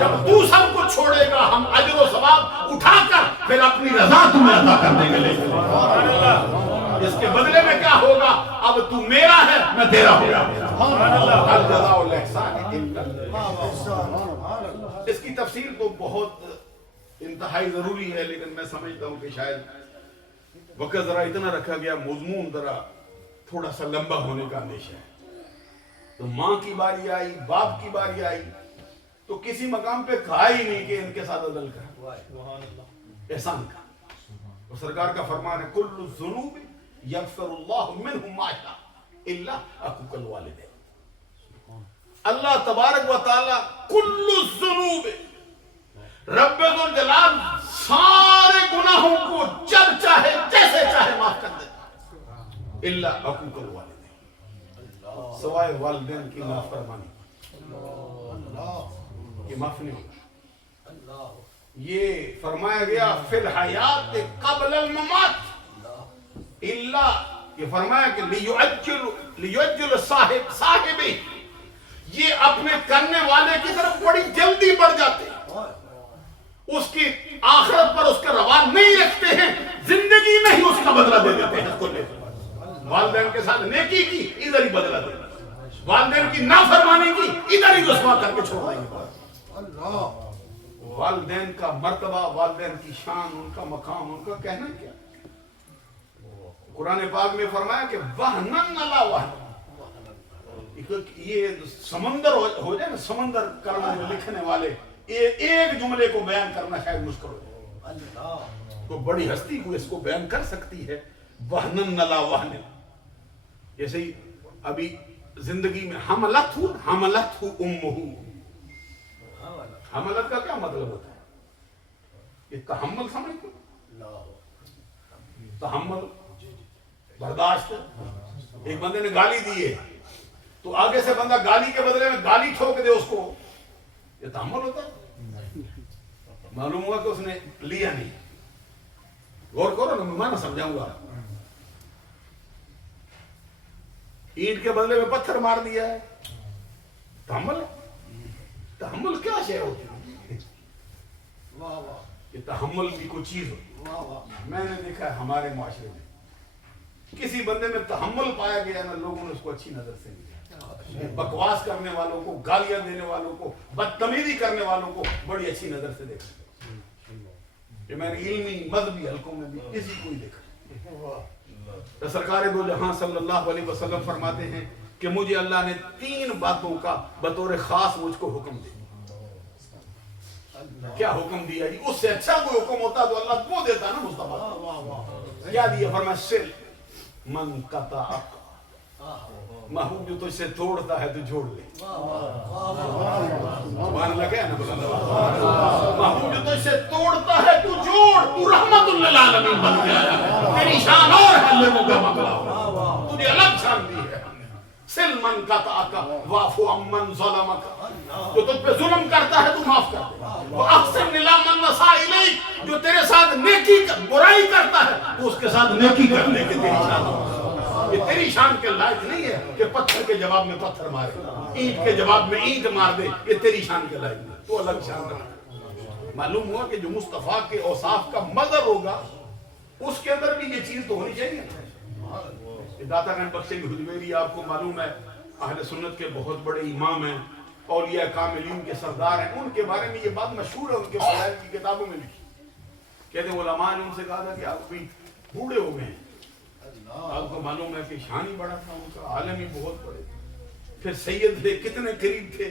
جب تو سب کو چھوڑے گا, ہم اجر و ثواب اٹھا کر پھر اپنی رضا تمہیں عطا کر دیں گے. سبحان اللہ. اس کے بدلے میں کیا ہوگا؟ اب تو میرا ہے, میں تیرا ہوں. سبحان اللہ. حل جزاء الاحسان الا الاحسان. اس کی تفسیر تو بہت انتہائی ضروری ہے, لیکن میں سمجھتا ہوں کہ شاید وقت ذرا اتنا رکھا گیا, مضمون ذرا تھوڑا سا لمبا ہونے کا اندیشہ ہے. تو ماں کی باری آئی، باپ کی باری آئی تو کسی مقام پہ کہا ہی نہیں کہ ان کے ساتھ عدل کر، احسان کا. اور سرکار کا فرمان ہے کل الذنوب یغفر اللہ منہ ما شاء الا حقوق الوالدین. اللہ تبارک و تعالی کل الذنوب، رب ذوالجلال سارے گناہوں کو جب چاہے جیسے چاہے معاف کر دے الا حقوق الوالدین، سوائے والدین کی نافرمانی یہ معاف نہیں ہوگا. یہ فرمایا گیا فی الحیات قبل الممات الا، یہ فرمایا کہ لیعجل صاحبی، یہ اپنے کرنے والے کی طرف بڑی جلدی بڑھ جاتے ہیں، اس کی آخرت پر اس کا روا نہیں رکھتے ہیں، زندگی میں ہی اس کا بدلہ دے دیتے ہیں. اس کو لے والدین کے ساتھ نیکی کی ادھر ہی بدلہ دے، والدین کی نافرمانی کی ادھر ہی رسوا کر کے چھوڑ دیں گے. والدین کا مرتبہ، والدین کی شان، ان کا مقام، ان کا کہنا کیا. قرآن پاک میں فرمایا کہ وَهْنًا عَلَىٰ وَهْنٍ، یہ سمندر ہو جائے نا، سمندر کرنے میں لکھنے والے ایک جملے کو بیان کرنا شاید مشکل ہو جائے، تو بڑی ہستی کو اس کو بیان کر سکتی ہے. وَهْنًا عَلَىٰ وَهْنٍ، جیسے ہی ابھی زندگی میں حملت امہ، حملت کا کیا مطلب ہوتا ہے؟ یہ تحمل سمجھتے ہو؟ تحمل برداشت. ایک بندے نے گالی دی ہے تو آگے سے بندہ گالی کے بدلے میں گالی ٹھوک دے اس کو، یہ تحمل ہوتا ہے؟ معلوم ہوا کہ اس نے لیا نہیں. غور کرو نا، میں نہ سمجھاؤں گا. اینٹ کے بدلے میں پتھر مار دیا ہے، تحمل ہے؟ تحمل کیا شے ہوتی ہے؟ یہ تحمل بھی کوئی چیز ہوتی. میں نے دیکھا ہے ہمارے معاشرے میں کسی بندے میں تحمل پایا گیا نا، لوگوں نے اس کو اچھی نظر سے لیا. بکواس کرنے والوں کو، گالیاں دینے والوں کو، بدتمیزی کرنے والوں کو بڑی اچھی نظر سے دیکھا. کہ میں نے علمی مذہبی حلقوں میں بھی کسی کو ہی دیکھا. سرکار دو جہاں صلی اللہ علیہ وسلم فرماتے ہیں کہ مجھے اللہ نے 3 باتوں کا بطور خاص مجھ کو حکم دیا. کیا حکم دیا جی؟ اس سے اچھا کوئی حکم ہوتا تو اللہ کو دیتا نا مصطفیٰ. کیا دیا؟ فرمایا سل من قطعک، محبوب جو تجھ سے توڑتا ہے تو جوڑ لے. سبحان اللہ کیا ہے نا، محبوب جو تجھ سے توڑتا ہے تو جوڑ. تو رحمت للعالمین بن گیا، تیری شان اور ہے لوگوں کا مقام، تجھے الگ شان دی ہے. سل من قطعک واعف عمن ظلمک، جو تجھ پہ ظلم کرتا ہے تو معاف کر دے. واحسن الی من اساء الیک، جو تیرے ساتھ نیکی برائی کرتا ہے تو اس کے ساتھ نیکی کرنے کے تیری شان. یہ تیری شان کے لائق نہیں ہے کہ پتھر کے جواب میں پتھر مارے، اینٹ کے جواب میں اینٹ مار دے. یہ تیری شان کے لائق نہیں، تو الگ شان رکھتا. معلوم ہوا کہ جو مصطفیٰ کے اوصاف کا مظہر ہوگا اس کے اندر بھی یہ چیز تو ہونی چاہیے. داتا گنج بخش حجویری آپ کو معلوم ہے اہل سنت کے بہت بڑے امام ہیں، اولیاء کاملین کے سردار ہیں. ان کے بارے میں یہ بات مشہور ہے، ان کے فضائل کی کتابوں میں لکھی. کہتے ہیں علماء نے ان سے کہا تھا کہ آپ بھی بوڑھے ہو گئے ہیں. آپ کو معلوم ہے کہ شان ہی بڑا تھا ان کا، عالم ہی بہت بڑے. پھر سید تھے، کتنے قریب تھے.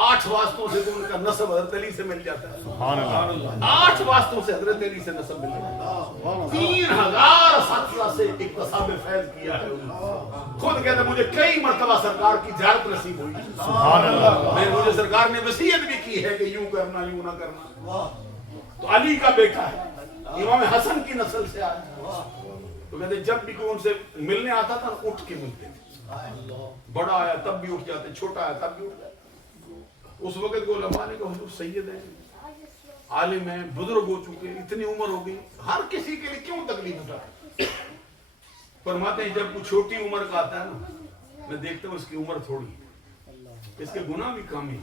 8 واسطوں سے تو ان کا نسب حضرت علی سے مل جاتا ہے. 8 واسطوں سے حضرت علی سے نسب مل جاتا ہے. 3000 اساتذہ سے اکتساب فیض کیا ہے. خود کہتے مجھے کئی مرتبہ سرکار کی زیارت نصیب ہوئی. مجھے سرکار نے وصیت بھی کی ہے کہ یوں کرنا یوں نہ کرنا. تو علی کا بیٹا ہے، امام حسن کی نسل سے آیا. تو کہتے جب بھی کوئی ان سے ملنے آتا تھا اٹھ کے ملتے تھے. بڑا آیا تب بھی اٹھ جاتے، چھوٹا آیا تب بھی اٹھ جاتے. اس وقت کو علماء نے کہا حضور سید ہیں، عالم ہیں، بزرگ ہو چکے، اتنی عمر ہو گئی، ہر کسی کے لیے کیوں تکلیف اٹھاتے؟ فرماتے ہیں جب کوئی چھوٹی عمر کا آتا ہے نا، میں دیکھتا ہوں اس کی عمر تھوڑی ہے، اس کے گناہ بھی کم ہی،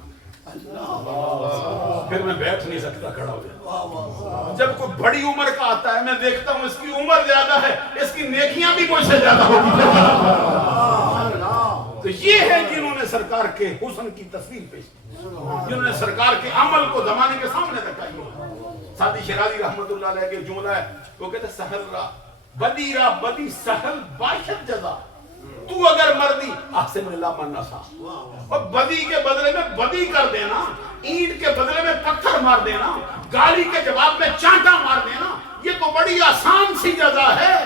پھر میں بیٹھ نہیں سکتا، کھڑا ہو جاتا. جب کوئی بڑی عمر کا آتا ہے میں دیکھتا ہوں اس کی عمر زیادہ ہے، اس کی نیکیاں بھی مجھ سے زیادہ ہوگی. تو یہ ہے جنہوں نے سرکار کے حسن کی تصویر پیش کی، جنہوں نے سرکار کے عمل کو زمانے کے سامنے رکھا. سادی شیرازی رحمت اللہ علیہ کے جملہ ہے، وہ کہتے سہل را بدی را بدی سہل باشد جزا. تو اگر مردی احسن الا من نسا، اور بدی کے بدلے میں بدی کر دینا، اینٹ کے بدلے میں پتھر مار دینا، گالی کے جواب میں چانٹا مار دینا، یہ تو بڑی آسان سی جزا ہے۔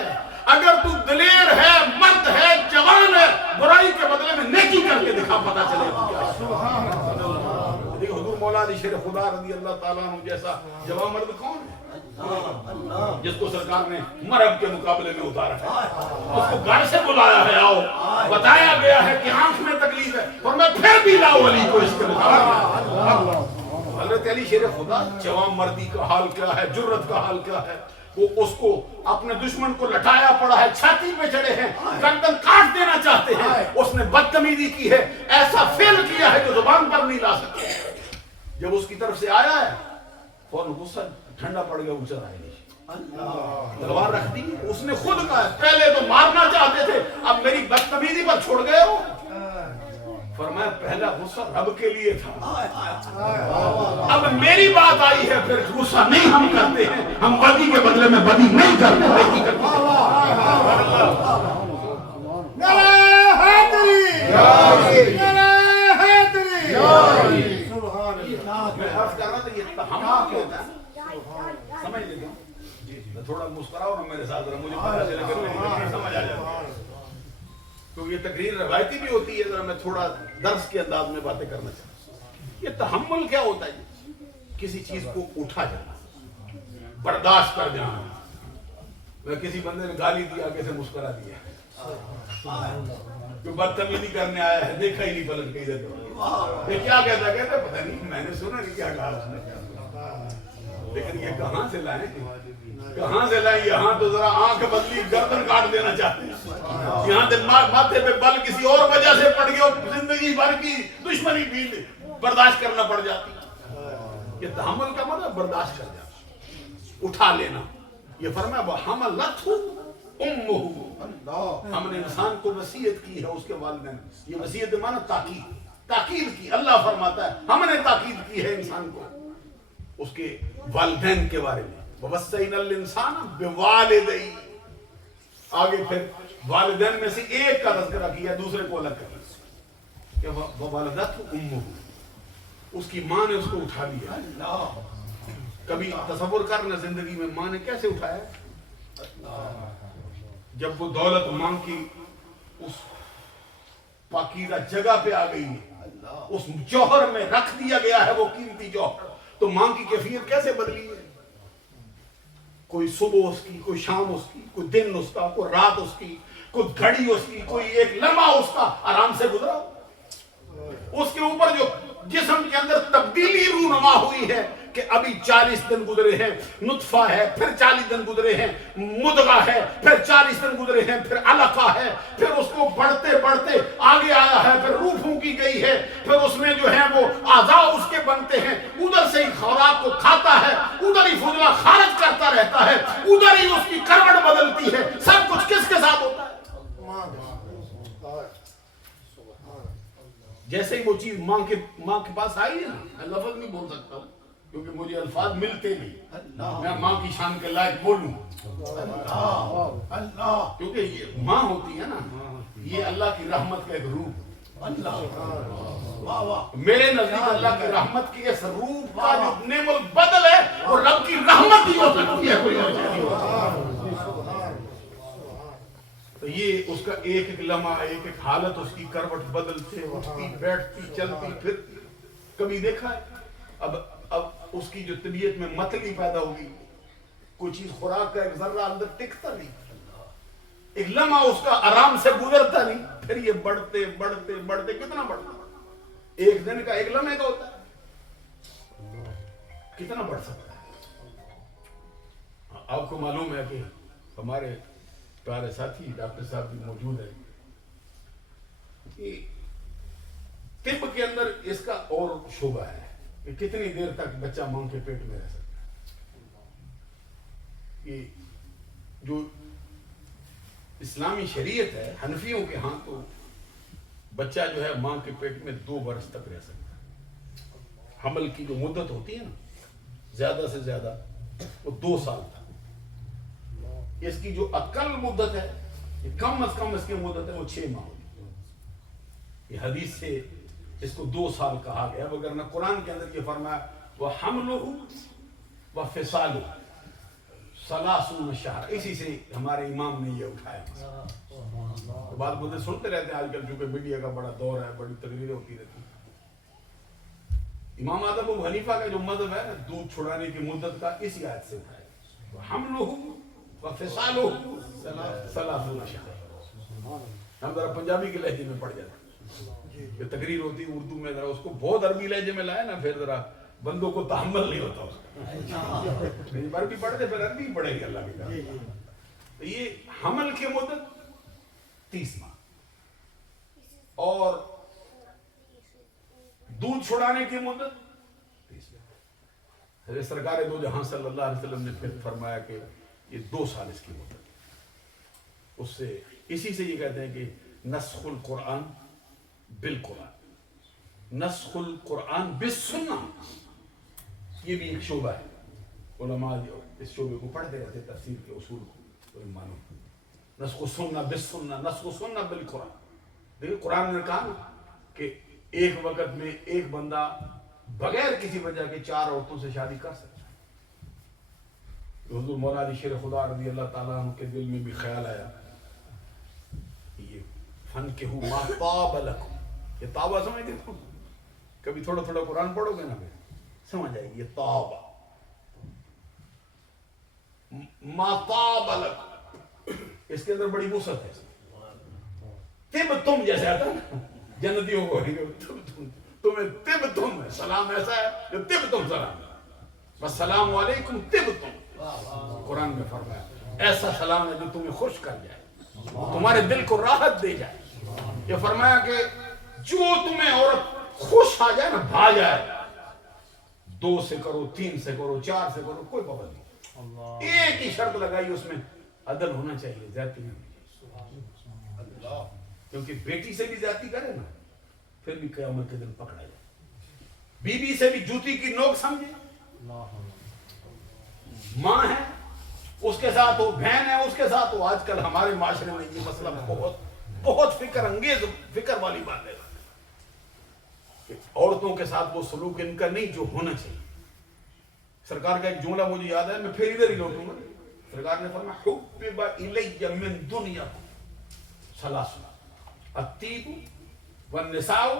اگر تو دلیر ہے، مرد ہے، جوان ہے، برائی کے بدلے میں نیکی کر کے دکھا، پتہ چلے گا۔ حضور مولا علی شیر خدا رضی اللہ تعالیٰ عنہ جیسا جوان مرد کون ہے جس کو سرکار نے مرد کے مقابلے میں اتارا ہے، اس کو گھر سے بلایا ہے، آؤ، بتایا گیا ہے کہ آنکھ میں تکلیف ہے، اور میں پھر بھی لاؤ علی کو اس کے مقابلے۔ حضرت علی شیر خدا جوان مردی کا حال کیا ہے، جرت کا حال کیا ہے، وہ اس کو اپنے دشمن کو لٹایا پڑا ہے، چھاتی پہ چڑھے ہیں، گردن کاٹ دینا چاہتے ہیں، اس نے بدتمیزی کی ہے، ایسا فعل کیا ہے جو زبان پر نہیں لا سکتے۔ جب اس کی طرف سے آیا ہے فوراً غصہ ٹھنڈا پڑ گیا، اچھا آئے نہیں، تلوار رکھ دی۔ اس نے خود کہا پہلے تو مارنا چاہتے تھے، اب میری بدتمیزی پر چھوڑ گئے ہو۔ فرمایا پہلا غصہ رب کے لیے تھا، اب میری بات آئی ہے، پھر غصہ نہیں ہم کرتے ہیں، ہم بدی کے بدلے میں بدی نہیں کرتے۔ میں عرض کر رہا تھا یہ تحمل کیا ہوتا ہے، سمجھ لیتے ہوں، میں تھوڑا مسکراؤ نا میرے ساتھ، مجھے پتہ چلے کہ سمجھ آ جاتا ہے، تو یہ تقریر روایتی بھی ہوتی ہے، ذرا میں تھوڑا درس کے انداز میں باتیں کرنا چاہتا ہوں۔ یہ تحمل کیا ہوتا ہے؟ کسی چیز کو اٹھا جانا، برداشت کر جانا۔ میں کسی بندے نے گالی دی، آگے سے مسکرا دیا، جو بدتمیزی کرنے آیا ہے، دیکھا ہی نہیں پلٹ کے ادھر، یہ کیا کہتا ہے؟ کہتا ہے پتہ نہیں، میں نے سنا نہیں کیا کہا اس نے، لیکن یہ کہاں سے لائیں، کہاں سے لائیں؟ یہاں تو ذرا آنکھ بدلی، گردن کاٹ دینا چاہتے ہیں، یہاں سے ماتھے پہ بل کسی اور وجہ سے پڑ گیا، زندگی بھر کی دشمنی بھی برداشت کرنا پڑ جاتی۔ یہ تحمل کا مطلب برداشت کر جانا، اٹھا لینا۔ یہ فرمایا وَحَمَلَتْهُ أُمُّهُ، ہم نے انسان کو وصیت کی ہے اس کے والدین، یہ وصیت معنی تاکید کی۔ اللہ فرماتا ہے ہم نے تاکید کی ہے انسان کو اس کے والدین کے بارے میں، وَوَصَّيْنَا الْإِنسَانَ بِوَالِدَيْهِ، آگے پھر والدین میں سے ایک کا تذکرہ کیا، دوسرے کو الگ کر کہ وَوَلَدَتْهُ أُمُّهُ، اس کی ماں نے اس کو اٹھا لیا۔ کبھی تصور کرنا زندگی میں ماں نے کیسے اٹھایا؟ جب وہ دولت ماں کی اس پاکیزہ جگہ پہ آ گئی ہے، اس جوہر میں رکھ دیا گیا ہے وہ قیمتی جوہر، تو ماں کی کیفیت کیسے بدلی ہے؟ کوئی صبح اس کی، کوئی شام اس کی، کوئی دن اس کا، کوئی رات اس کی، کوئی گھڑی اس کی، کوئی ایک لمحہ اس کا آرام سے گزرا۔ اس کے اوپر جو جسم کے اندر تبدیلی رونما ہوئی ہے کہ ابھی 40 دن گزرے ہیں، نطفہ ہے، پھر 40 دن گزرے ہیں، مدغہ ہے، پھر 40 دن گزرے ہیں، پھر علقہ ہے، پھر اس کو بڑھتے بڑھتے آگے آیا ہے، پھر روح پھونکی گئی ہے، پھر اس میں جو ہے وہ اعضاء اس کے بنتے ہیں، ادھر سے ہی خوراک کو کھاتا ہے، ادھر ہی فضلہ خارج کرتا رہتا ہے، ادھر ہی اس کی کروٹ بدلتی ہے، سب کچھ کس کے ساتھ ہوتا ہے؟ جیسے ہی وہ چیز ماں کے پاس آئی ہے نا، میں لفظ نہیں بول سکتا ہوں کیونکہ مجھے الفاظ ملتے نہیں، میں ماں کی شان کے لائق بولوں، کیونکہ یہ ماں ہوتی ہے نا، یہ اللہ کی رحمت کا ایک روپ، میرے نزدیک اللہ کی رحمت کی اس روپ کا جو نعم البدل ہے وہ رب کی رحمت ہی ہو سکتی ہے، کوئی اور چیز نہیں ہوتی۔ تو یہ اس کا ایک ایک لمحہ، ایک ایک حالت، اس کی کروٹ بدلتے، اٹھتی بیٹھتی چلتی پھرتی، کبھی دیکھا ہے؟ اب اس کی جو طبیعت میں متلی پیدا ہوگی، کوئی چیز خوراک کا ایک ذرہ اندر ٹکتا نہیں، ایک لمحہ اس کا آرام سے گزرتا نہیں، پھر یہ بڑھتے بڑھتے بڑھتے کتنا بڑھتا، ایک دن کا ایک لمحے کا ہوتا ہے، کتنا بڑھ سکتا ہے؟ آپ کو معلوم ہے کہ ہمارے پیارے ساتھی ڈاکٹر صاحب بھی موجود ہے، طب کے اندر اس کا اور شعبہ ہے کہ کتنی دیر تک بچہ ماں کے پیٹ میں رہ سکتا ہے۔ یہ جو اسلامی شریعت ہے، حنفیوں کے ہاں تو بچہ جو ہے ماں کے پیٹ میں 2 برس تک رہ سکتا ہے۔ حمل کی جو مدت ہوتی ہے نا، زیادہ سے زیادہ وہ 2 سال تک۔ اس کی جو اقل مدت ہے کم از کم اس کی مدت ہے وہ 6 ماہ ہوگی. یہ حدیث سے اس کو 2 سال کہا گیا، وگرنہ قرآن کے اندر یہ فرمایا وَحَمْلُهُ وَفِصَالُهُ 30 شہر. اسی سے ہمارے امام نے یہ اٹھایا. تو بات بولتے سنتے رہتے ہیں آج کل، چونکہ میڈیا کا بڑا دور ہے، بڑی تقریریں ہوتی رہتی ہیں. امام اعظم ابو حنیفہ کا جو مذہب ہے نا دودھ چھڑانے کی مدت کا، اسی آیت سے اٹھایا. حملہ وفصالہ 30 شہر. ہم ذرا پنجابی کے لہجے میں پڑھ جاتے ہیں، کہ تقریر ہوتی ہے اردو میں، ذرا اس کو بہت عربی لہجے میں لائے نا، پھر ذرا بندوں کو تحمل نہیں ہوتا اس کا. عربی پڑھتے پھر عربی ہی پڑھیں گے اللہ کے کام. تو یہ حمل کی مدت 30 ماہ اور دودھ چھڑانے کی مدت 30 ماہ. حضرت سرکار دو جہاں صلی اللہ علیہ وسلم نے پھر فرمایا کہ یہ 2 سال اس کی مدت. اس سے اسی سے یہ کہتے ہیں کہ نسخ القرآن بالقرآن، نسخ القرآن بالسنہ. یہ بھی ایک شعبہ ہے. علماء اس شعبے کو پڑھتے رہتے، تفسیر کے اصول کو معلوم. نسخ السنہ بالسنہ، نسخ السنہ بالقرآن. دیکھیں قرآن نے کہا نا کہ ایک وقت میں ایک بندہ بغیر کسی وجہ کے 4 عورتوں سے شادی کر سکتا ہے. حضور مولا علی شیر خدا رضی اللہ تعالیٰ عنہ کے دل میں بھی خیال آیا یہ فَانْكِحُوا مَا طَابَ لَكُمْ. یہ طابہ سمجھتے تم؟ کبھی تھوڑا تھوڑا قرآن پڑھو گے نا پھر سمجھ آئے گی. یہ طابہ مَا طَابَ لَكُمْ، اس کے اندر بڑی وسعت ہے. طب تم جیسے آتا ہے نا جنتیوں کو، تمہیں طب تم ہے، سلام ایسا ہے جو طب تم سلام ہے. السلام علیکم طب تم. قرآن میں فرمایا ایسا سلام ہے جو تمہیں خوش کر جائے، تمہارے دل کو راحت دے جائے. یہ فرمایا کہ جو تمہیں عورت خوش آ جائے نا، بھا جائے، 2 سے کرو، 3 سے کرو، 4 سے کرو، کوئی پابندی نہیں. ایک ہی شرط لگائی اس میں، عدل ہونا چاہیے، زیادتی نہیں. کیونکہ بیٹی سے بھی زیادتی کرے نا پھر بھی قیامت کے دن پکڑا جائے. بیوی سے بھی جوتی کی نوک سمجھے، ماں ہے اس کے ساتھ ہو، بہن ہے اس کے ساتھ ہو. آج کل ہمارے معاشرے میں یہ مسئلہ بہت فکر انگیز، فکر والی بات ہے کہ عورتوں کے ساتھ وہ سلوک ان کا نہیں جو ہونا چاہیے. سرکار کا ایک جملہ مجھے یاد ہے، میں پھر ادھر ہی لوٹوں گا. سرکار نے فرمایا حُبِّبَ إِلَيَّ مِن دُنْيَاكُمْ ثَلَاثٌ الطِّيبُ وَالنِّسَاءُ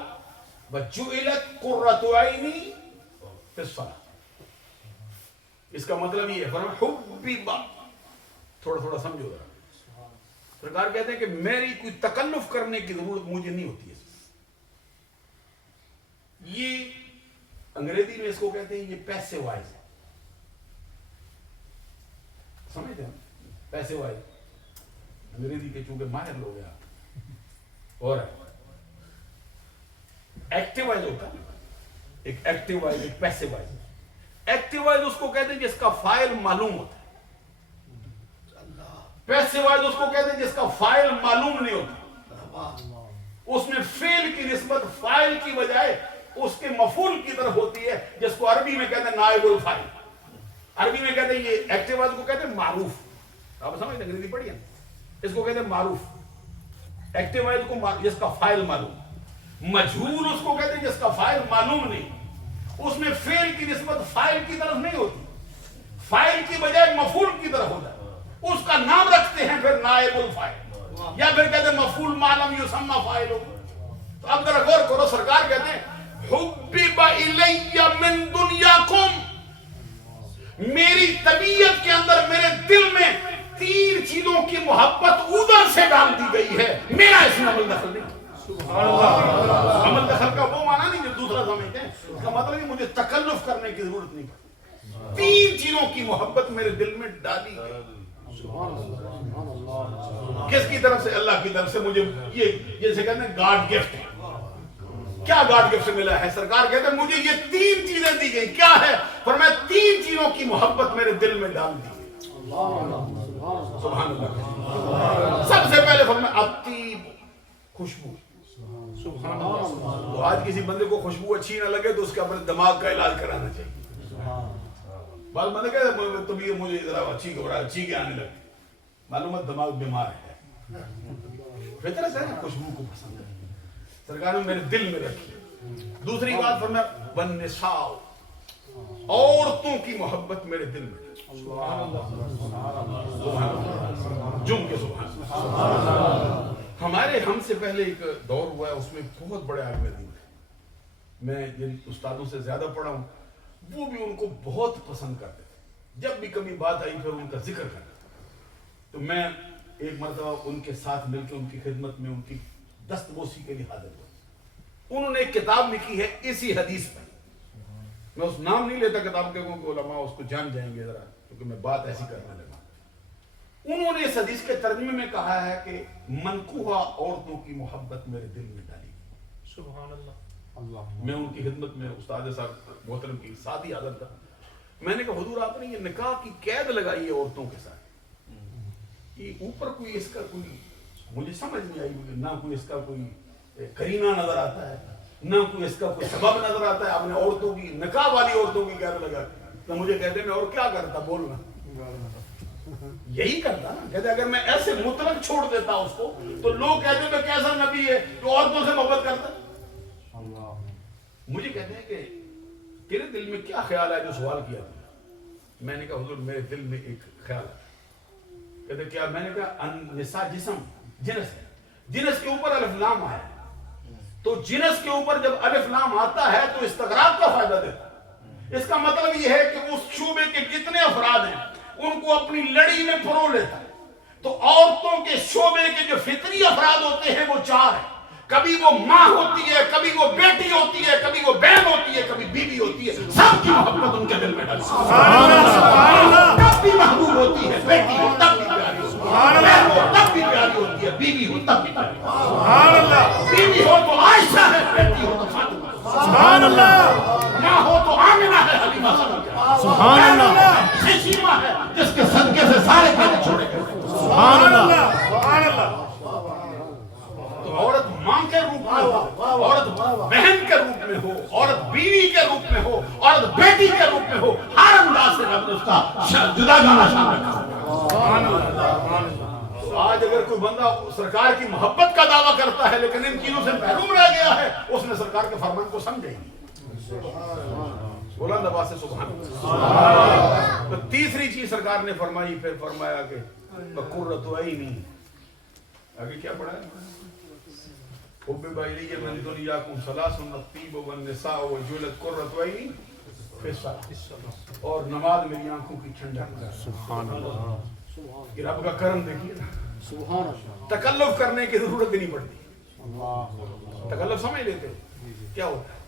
وَجُعِلَتْ قُرَّةُ عَيْنِي فِي الصَّلَاةِ. اس کا مطلب یہ ہے فرمایا حُبِّبَ، تھوڑا تھوڑا سمجھو ذرا. سرکار کہتے ہیں کہ میری کوئی تکلف کرنے کی ضرورت مجھے نہیں ہوتی ہے. یہ انگریزی میں اس کو کہتے ہیں یہ پیسے وائز ہے. سمجھتے ہیں پیسے وائز انگریزی کے چونکہ ماہر لوگ ہیں اور ایکٹیو وائز ہوتا ہے، ایک ایکٹیو وائز ایک پیسے وائز. ایکٹیو وائز اس کو کہتے ہیں جس کا فائل معلوم ہوتا ہے، پیسے وائز اس کو کہتے ہیں جس کا فائل معلوم نہیں ہوتا. اس میں فعل کی نسبت فائل کی بجائے اس کے مفعول کی طرف ہوتی ہے، جس کو عربی میں کہتے ہیں نائب الفاعل. عربی میں کہتے ہیں یہ ایکٹیو وائز کو کہتے ہیں معروف. آپ سمجھتے ہیں انگریزی پڑھی ہے، اس کو کہتے ہیں معروف. ایکٹیو وائز کو جس کا فائل معلوم. مجہول اس کو کہتے ہیں جس کا فائل معلوم نہیں، اس میں فعل کی نسبت فائل کی طرف نہیں ہوتی، فائل کی بجائے مفعول کی طرف ہوتا ہے. اس کا نام رکھتے ہیں پھر نائب الفاعل، یا پھر کہتے ہیں مفعول ما لم یسمى فاعل. تو اب ذرا غور کرو، سرکار کہتے ہیں حُبِّبَ إِلَيَّ مِن دُنْيَاكُمْ، میری طبیعت کے اندر میرے دل میں 3 چیزوں کی محبت ادھر سے ڈال دی گئی ہے، میرا اس میں عمل دخل نہیں. عمل دخل کا وہ معنی نہیں جو دوسرا سمجھتے ہیں، اس کا مطلب ہے مجھے تکلف کرنے کی ضرورت نہیں پڑتی. 3 چیزوں کی محبت میرے دل میں ڈالی گئی. کس کی طرف سے؟ اللہ کی طرف سے. مجھے یہ جیسے کہتے ہیں گاڈ گفٹ ہے. کیا گاڈ گفٹ سے ملا ہے؟ سرکار کہتے ہیں مجھے یہ 3 چیزیں دی گئی. کیا ہے؟ فرمایا 3 چیزوں کی محبت میرے دل میں ڈال دی گئی. سبحان اللہ. سب سے پہلے فرمایا الطیب، خوشبو. سبحان اللہ. تو آج کسی بندے کو خوشبو اچھی نہ لگے تو اس کے اپنے دماغ کا علاج کرانا چاہیے. بعض بندے کہتے ہیں طبیعت مجھے ذرا اچھی گھبراہٹ اچھی کے آنے لگتی، معلوم ہے دماغ بیمار ہے. فطرت ہے نا خوشبو کو پسند ہے، سرکار نے میرے دل میں رکھی۔ دوسری بات فرمایا والنساء، عورتوں کی محبت میرے دل میں رکھی۔ جم کے سبحان اللہ۔ ہمارے ہم سے پہلے ایک دور ہوا ہے، اس میں بہت بڑے عالم دین تھے، میں جن استادوں سے زیادہ پڑھا ہوں، وہ بھی ان کو بہت پسند کرتے تھے، جب بھی کبھی بات آئی پھر ان کا ذکر کرتے تھے۔ تو میں ایک مرتبہ ان کے ساتھ مل کے ان کی خدمت میں ان کی دستبوسی کے لیے حاضر ہوا۔ انہوں نے ایک کتاب لکھی ہے اسی حدیث پر، میں اس نام نہیں لیتا کتاب کے، کیونکہ علماء اس کو جان جائیں گے ذرا، کیونکہ میں بات ایسی کرنے لگا۔ انہوں نے اس حدیث کے ترجمے میں کہا ہے کہ منکوحہ عورتوں کی محبت میرے دل میں ڈالی۔ سبحان اللہ۔ میں ان کی خدمت میں استاد صاحب محترم کی ساتھی حاضر تھا، میں نے کہا حضور آپ نے یہ نکاح کی قید لگائی ہے عورتوں کے ساتھ، یہ اوپر کوئی اس کا کوئی مجھے سمجھ نہیں آئی، نہ کوئی اس کا کوئی کرینہ نظر آتا ہے، نہ کوئی اس کا کوئی سبب نظر آتا ہے، آپ نے عورتوں کی نکاح والی عورتوں کی قید لگا تو مجھے کہتے میں اور کیا کرتا، بولنا یہی کرتا نا، کہتے اگر میں ایسے مطلق چھوڑ دیتا اس کو تو لوگ کہتے میں کیسا نبی ہے جو عورتوں سے محبت کرتا۔ مجھے کہتے ہیں کہ تیرے دل میں کیا خیال ہے جو سوال کیا تھا؟ میں نے کہا حضور میرے دل میں ایک خیال ہے۔ کہتے کیا؟ میں نے کہا النساء جسم، جنس ہے، جنس کے اوپر الف لام آیا ہے، تو جنس کے اوپر جب الف لام آتا ہے تو استغراق کا فائدہ دیتا ہے۔ اس کا مطلب یہ ہے کہ اس شعبے کے جتنے افراد ہیں ان کو اپنی لڑی میں پرو لیتا ہے۔ تو عورتوں کے شعبے کے جو فطری افراد ہوتے ہیں وہ چار ہیں، کبھی وہ ماں ہوتی ہے، کبھی وہ بیٹی ہوتی ہے، کبھی وہ بہن ہوتی ہے، کبھی بیوی ہوتی ہے، سب کی محبت ان کے دل میں ڈالتی ہے۔ تب بھی محبوب ہوتی ہے، بیٹی ہو تب بھی پیاری ہوتی ہے، بہن ہو تب بھی پیاری ہوتی ہے، بیوی ہو تب بھی پیاری ہوتی ہے۔ بیوی ہو تو عائشہ ہے، بیٹی ہو تو فاطمہ ہے، سبحان اللہ، ماں ہو تو آمنہ ہے، حلیمہ سبحان اللہ، خشیمہ ہے جس کے صدقے سے سارے کھانے چھوڑے گئے۔ سبحان اللہ، سبحان اللہ۔ تو عورت ماں کے روپ میں ہو، عورت بہن کے روپ میں ہو، عورت بیوی کے روپ میں ہو، عورت بیٹی کے روپ میں ہو، ہر انداز سے رب نے اس کا جدا گانا شان رکھا۔ تو آج اگر کوئی بندہ سرکار کی محبت کا دعویٰ کرتا ہے لیکن ان چیزوں سے محروم رہ گیا ہے، اس نے سرکار کے فرمان کو سمجھے ہی نہیں۔ بلند آواز سے سبحان اللہ۔ تو تیسری چیز سرکار نے فرمائی، پھر فرمایا کہ قرۃ عینی، آگے کیا پڑھا ہے؟ حبب الیہ من دنیاکم ثلاث الطیب والنساء وجعلت قرۃ عینی فی الصلاۃ، اور نماز میری آنکھوں کی ٹھنڈک۔ سبحان اللہ، یہ رب کا کرم دیکھیے نا، سبحان اللہ، تکلف کرنے کی ضرورت ہی نہیں پڑتی۔ تکلف سمجھ لیتے ہو کیا ہوتا ہے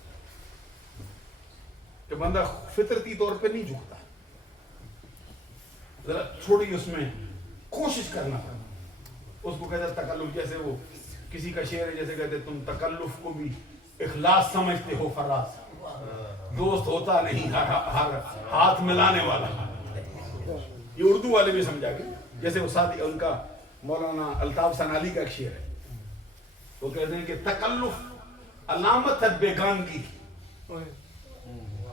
کہ بندہ فطرتی طور پہ نہیں جھکتا، ذرا تھوڑی اس میں کوشش کرنا پڑتا، اس کو کہتے ہیں تکلف۔ جیسے وہ کسی کا شعر ہے، جیسے کہتے ہیں تم تکلف کو بھی اخلاص سمجھتے ہو فراز، دوست ہوتا نہیں ہر ہاتھ ملانے والا۔ یہ اردو والے بھی سمجھا گے، جیسے وہ ساتھ ان کا مولانا الطاف سنالی کا ایک شعر ہے، وہ کہتے ہیں کہ تکلف علامت ہے بیگانگی۔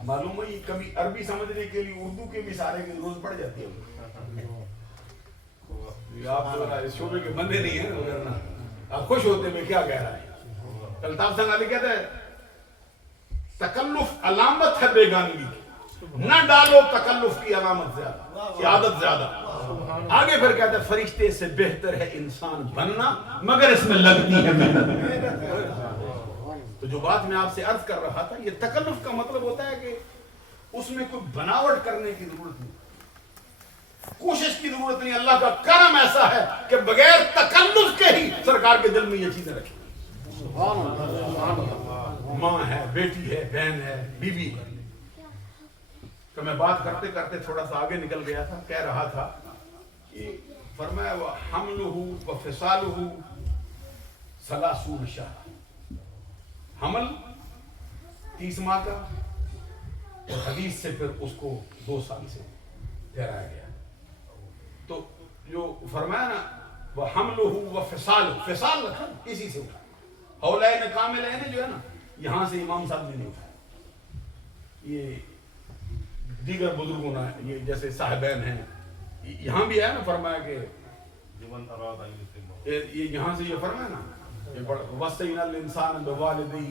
معلوم ہے یہ کبھی عربی سمجھنے کے لیے اردو کے بھی سارے کی ضرورت پڑ جاتی ہے۔ آپ اس شعبے کے بندے نہیں ہیں، وغیرہ آپ خوش ہوتے میں کیا کہہ رہا ہے؟ الطاف سنالی کہتا ہے تکلف علامت ہے بیگانگی، نہ ڈالو تکلف کی علامت زیادہ، کی عادت زیادہ۔ آگے پھر کہتا ہے فرشتے سے بہتر ہے انسان بننا مگر اس میں لگتی ہے محنت۔ تو جو بات میں آپ سے عرض کر رہا تھا، یہ تکلف کا مطلب ہوتا ہے کہ اس میں کوئی بناوٹ کرنے کی ضرورت نہیں، کوشش کی ضرورت نہیں۔ اللہ کا کرم ایسا ہے کہ بغیر تکلف کے ہی سرکار کے دل میں یہ چیزیں رکھی۔ ماں ہے، بیٹی ہے، بہن ہے، بیوی ہے۔ تو میں بات کرتے کرتے تھوڑا سا آگے نکل گیا تھا، کہہ رہا تھا کہ فرمایا وَحَمْلُهُ وَفِصَالُهُ 30 شهرا، حمل 30 ماہ کا، اور حدیث سے پھر اس کو 2 سال سے ٹھہرایا گیا۔ تو جو فرمایا نا وَحَمْلُهُ وَفِصَالُهُ، فصال رکھا اسی سے اٹھا، حولین کاملین جو ہے نا، یہاں سے امام صاحب نے نہیں اٹھایا، یہ دیگر بزرگوں نے، یہ جیسے صاحبین ہیں، یہاں بھی ہے نا، فرمایا کہ یہ یہاں سے یہ فرمایا نا وَصَّيْنَا الْإِنسَانَ بِوَالِدَيْهِ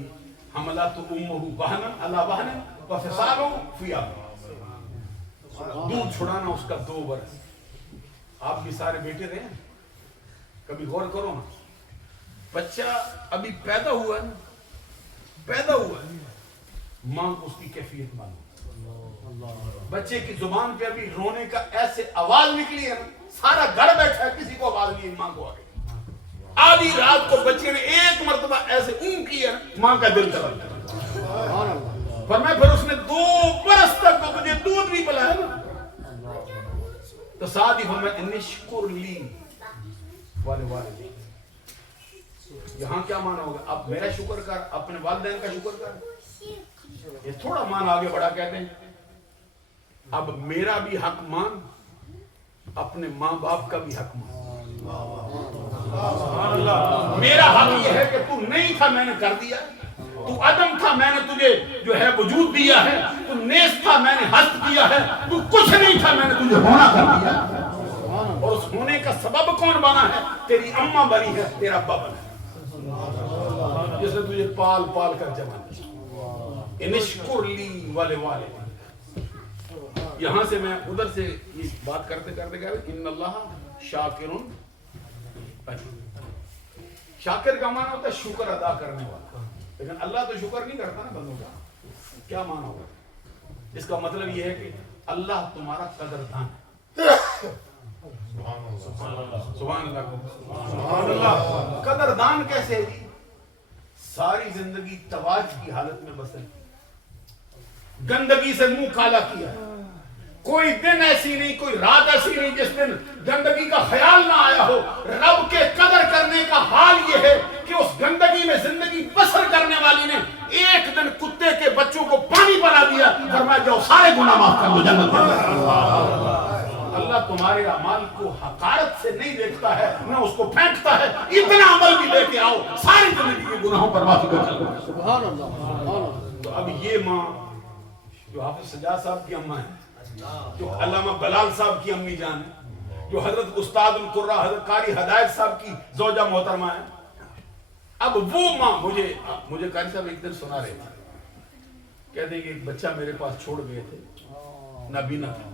حَمَلَتْهُ أُمُّهُ وَهْنًا عَلَى وَهْنٍ وَفِصَالُهُ فِي عَامَيْنِ. دودھ چھڑانا اس کا 2 برس. آپ بھی سارے بیٹے رہے ہیں, کبھی غور کرو نا, بچہ ابھی پیدا ہوا ہے, ماں کو اس کی کیفیت معلوم, بچے کی زبان پہ ابھی رونے کا ایسے آواز نکلی ہے نا, سارا گھر بیٹھا ہے, کسی کو آواز نہیں, ماں کو آگے. آدھی رات کو بچے نے ایک مرتبہ ایسے اون کیا, ماں کا دل تڑپ گیا. فرمایا پھر اس نے 2 برس تک تو مجھے دودھ بھی پلایا نا. تو ساتھ ہی فرمایا انشکر لی والدی. یہاں کیا معنی ہوگا؟ اب میرا شکر کر, اپنے والدین کا شکر کر. یہ تھوڑا مان آگے بڑھا کہتے ہیں اب میرا بھی حق مان, اپنے ماں باپ کا بھی حق مان. میرا حق یہ ہے کہ تو نہیں تھا, میں نے کر دیا. تو عدم تھا, میں نے تجھے جو ہے وجود دیا ہے. تو نیست تھا, میں نے ہست دیا ہے. تو کچھ نہیں تھا, میں نے تجھے ہونا کر دیا. اور اس ہونے کا سبب کون بنا ہے؟ تیری اماں بنی ہے, تیرا ابا بنا ہے, جس نے تجھے پال پال کر جمع کیا. انشکر لی والدی. یہاں سے میں ادھر سے یہ بات کرتے کرتے کہہ رہا ان اللہ شاکرن. شاکر کا معنی ہوتا ہے شکر ادا کرنے والا, لیکن اللہ تو شکر نہیں کرتا نا بندوں کا. کیا معنی ہوگا اس کا؟ مطلب یہ ہے کہ اللہ تمہارا قدردان ہے. سبحان اللہ. قدردان کیسے ہے جی؟ ساری زندگی تواج کی حالت میں بسے, گندگی سے منہ کالا کیا, کوئی دن ایسی نہیں, کوئی رات ایسی نہیں جس دن گندگی کا خیال نہ آیا ہو. رب کے قدر کرنے کا حال یہ ہے کہ اس گندگی میں زندگی بسر کرنے والی نے ایک دن کتے کے بچوں کو پانی پلا دیا, فرمایا جاؤ سارے گناہ معاف کر دو جنت میں. اللہ تمہارے اعمال کو حقارت سے نہیں دیکھتا ہے, نہ اس کو پھینکتا ہے. اتنا عمل بھی لے کے آؤ, ساری زندگی کے گناہوں پر معافی کر دو. سبحان اللہ. تو اب یہ ماں جو حافظ سجاد صاحب کی اماں ہے, جو علامہ بلال صاحب کی امی جان ہے, جو حضرت استاد القرہ حضرت قاری ہدایت صاحب کی زوجہ محترمہ ہے, اب وہ ماں مجھے قاری صاحب ایک دن سنا رہے تھے, کہتے ہیں کہ ایک بچہ میرے پاس چھوڑ گئے تھے, نبینا تھا.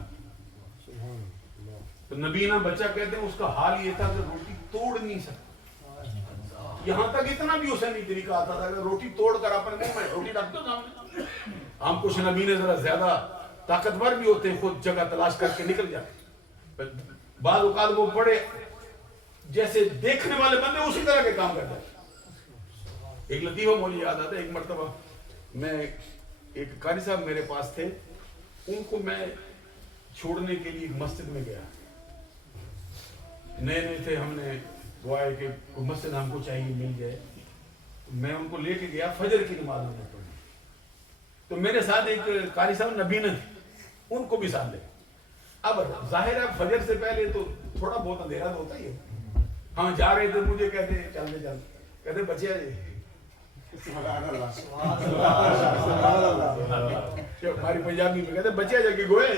تو نبینا بچہ کہتے ہیں اس کا حال یہ تھا کہ روٹی توڑ نہیں سکتا. یہاں تک اتنا بھی اسے نہیں طریقہ آتا تھا کہ روٹی توڑ کر اپنے منہ میں روٹی رکھ دو سامنے. ہم کچھ نبینے ذرا زیادہ طاقتور بھی ہوتے ہیں, خود جگہ تلاش کر کے نکل جاتے. بعض اوقات وہ بڑے جیسے دیکھنے والے بندے اسی طرح کے کام کرتے ہیں. ایک لطیفہ مجھے یاد آتا ہے, ایک مرتبہ میں ایک قاری صاحب میرے پاس تھے, ان کو میں چھوڑنے کے لیے مسجد میں گیا. نئے تھے, ہم نے دعا ہے کہ کوئی مسجد ہم کو چاہیے مل جائے. میں ان کو لے کے گیا, فجر کی نماز میں پڑھی. تو میرے ساتھ ایک قاری صاحب نبینا تھے, ان کو بھی ساتھ لے. اب ظاہر ہے فجر سے پہلے تو تھوڑا بہت اندھیرا تو ہوتا ہی ہے. ہم جا رہے تھے, مجھے کہتے کہتے بچے ہماری پنجابی میں کہتے بچے جا کے گوئے.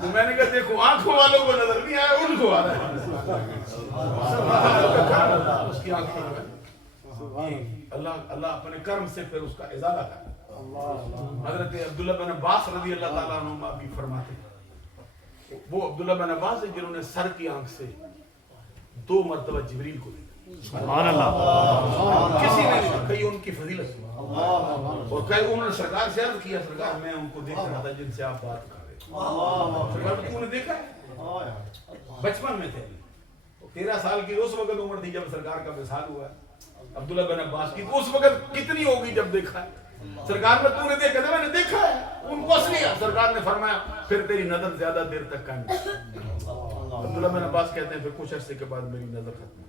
تو میں نے کہا دیکھو آنکھوں والوں کو نظر نہیں آیا, ان کو آ رہا ہے. اس کی آنکھیں اللہ اپنے کرم سے پھر اس کا ازالہ کرے. حضرت عبداللہ بن عباس رضی اللہ تعالیٰ عنہ بھی فرماتے ہیں, وہ عبداللہ بن عباس ہیں جنہوں نے سر کی آنکھ سے 2 مرتبہ جبریل کو دیکھا. سبحان اللہ. کسی نے نہیں, کئی ان کی فضیلت اور کئی انہوں نے سرکار سے عرض کیا, سرکار میں ان کو دیکھ رہا تھا جن سے آپ بات کر رہے تھے. سرکار تو نے دیکھا ہے, بچپن میں تھے, 13 سال کی اس وقت عمر تھی جب سرکار کا وصال ہوا ہے عبداللہ بن عباس کی. تو اس وقت کتنی ہوگی جب دیکھا ہے سرکار میں؟ تو نے دیکھا تھا, میں نے دیکھا ہے. ان کو اصلی سرکار نے فرمایا پھر تیری نظر زیادہ دیر تک قائم نہیں. عبداللہ بن عباس کہتے ہیں پھر کچھ عرصے کے بعد میری نظر ختم.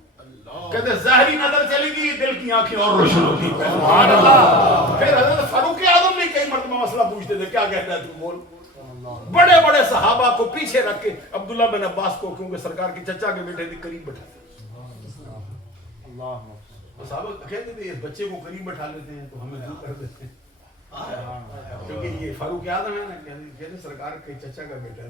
کہتے ہیں ظاہری نظر چلی گئی, دل کی آنکھیں اور روشن ہوتی. سبحان اللہ. پھر حضرت فاروق اعظم نے کئی مرتبہ مسئلہ پوچھتے تھے, کیا کہتا ہے تو بول. بڑے بڑے صحابہ کو پیچھے رکھ کے عبداللہ بن عباس کو, کیونکہ سرکار کے چچا کے بیٹے تھے, قریب بٹھاتے. صحابہ کہتے تھے اس بچے کو قریب بٹھا لیتے ہیں تو ہمیں دور کر دیتے ہیں, کیونکہ یہ فاروق اعظم ہے نا, کہتے سرکار کے چچا کا بیٹا ہے.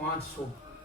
500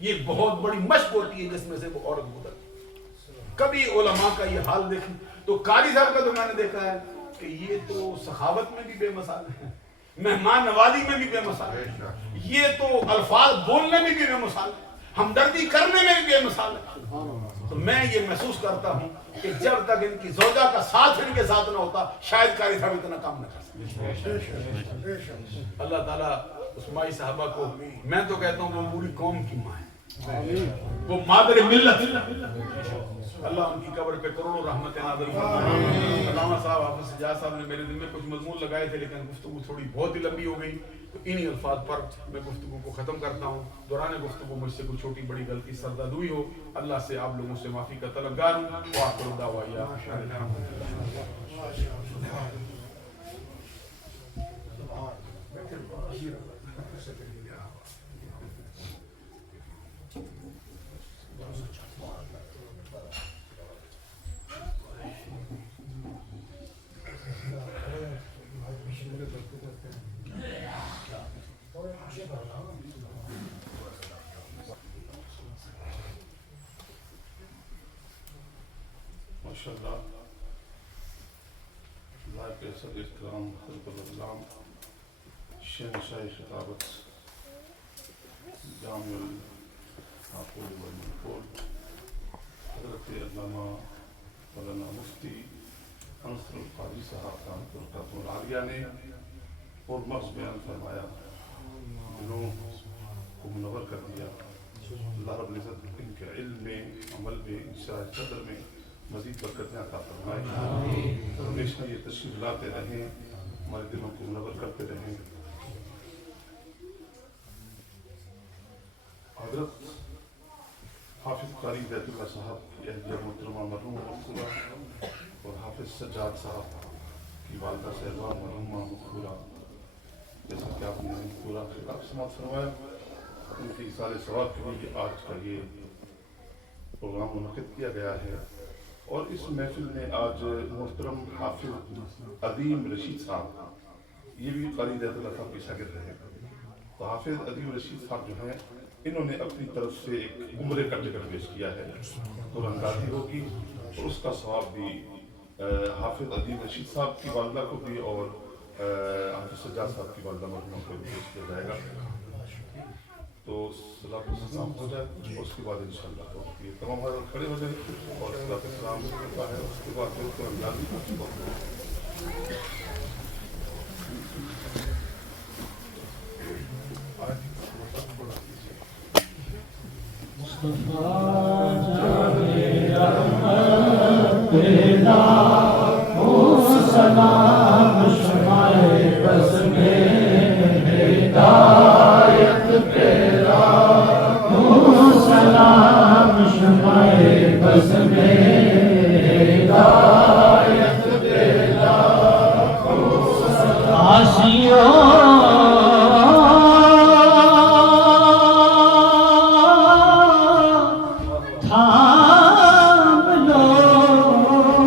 یہ بہت بڑی مشق ہوتی ہے جس میں سے وہ عورت گزرتی ہے۔ کبھی علماء کا یہ حال دیکھیں تو قاری صاحب کا تو میں نے دیکھا ہے کہ یہ تو سخاوت میں بھی بے مثال ہے، مہمان نوازی میں بھی بے مثال ہے، یہ تو الفاظ بولنے میں بھی بے مثال ہے، ہمدردی کرنے میں بھی بے مثال ہے۔ تو میں یہ محسوس کرتا ہوں کہ جب تک ان کی زوجہ کا ساتھ ان کے ساتھ نہ ہوتا شاید قاری صاحب اتنا کام نہ کر سکتے۔ اللہ تعالیٰ اس مائی صاحبہ کو، میں تو کہتا ہوں وہ پوری قوم کی ماں ہے، وہ مادر ملت، اللہ ان کی قبر پہ کروڑوں رحمتیں نازل فرمائے۔ علامہ صاحب حافظ سجاد صاحب نے میرے دل میں کچھ مضمون لگائے تھے لیکن گفتگو تھوڑی بہت ہی لمبی ہو گئی، تو انہی الفاظ پر میں گفتگو کو ختم کرتا ہوں۔ دوران گفتگو مجھ سے کوئی چھوٹی بڑی غلطی سرداد ہوئی ہو، اللہ سے آپ لوگوں سے معافی کا طلبگار ہوں۔ وآخر دعوانا ماشاءاللہ ذائقہ صد احترام حضرت الاسلام شہنشاہ خطابت جامع العقول والمنقول حضرت علامہ مولانا مفتی انصر القاری صاحب رحمۃ اللہ العالیہ نے اور مغز بیان فرمایا، دلوں کو منور کر دیا۔ اللہ رب العزت ان کے علم میں، عمل میں، انشراح صدر میں مزید برکتیں عطا فرمائے، ہمیشہ یہ تشریف لاتے رہیں، ہمارے دلوں کو منور کرتے رہیں۔ حضرت حافظ قاری بیت اللہ صاحب کی اہلیہ محترمہ مرحوم مقبولہ اور حافظ سجاد صاحب کی والدہ صاحبہ مرحومہ مقبولہ، جیسا کہ آپ نے پورا خطاب سماعت فرمایا، ان کی اثار ثواب کے لیے آج کا یہ پروگرام منعقد کیا گیا ہے۔ اور اس محفل میں آج محترم حافظ عظیم رشید صاحب، یہ بھی قاری بیت اللہ صاحب کے شاگرد رہے، تو حافظ عظیم رشید صاحب جو ہیں انہوں نے اپنی طرف سے ایک عمرے کا ٹکٹ پیش کیا ہے، قرآن ہوگی اور اس کا ثواب بھی حافظ عظیم رشید صاحب کی والدہ کو بھی اور حافظ سجاد صاحب کی والدہ مرحومہ کو بھی پیش کیا جائے گا۔ تو صلاۃ السلام ہو جائے اور اس کے بعد انشاءاللہ تو یہ تمام حضرات کھڑے ہو جائیں اور صلاۃ السلام ہوتا ہے، اس کے بعد پھر قرآن نازل تھام لو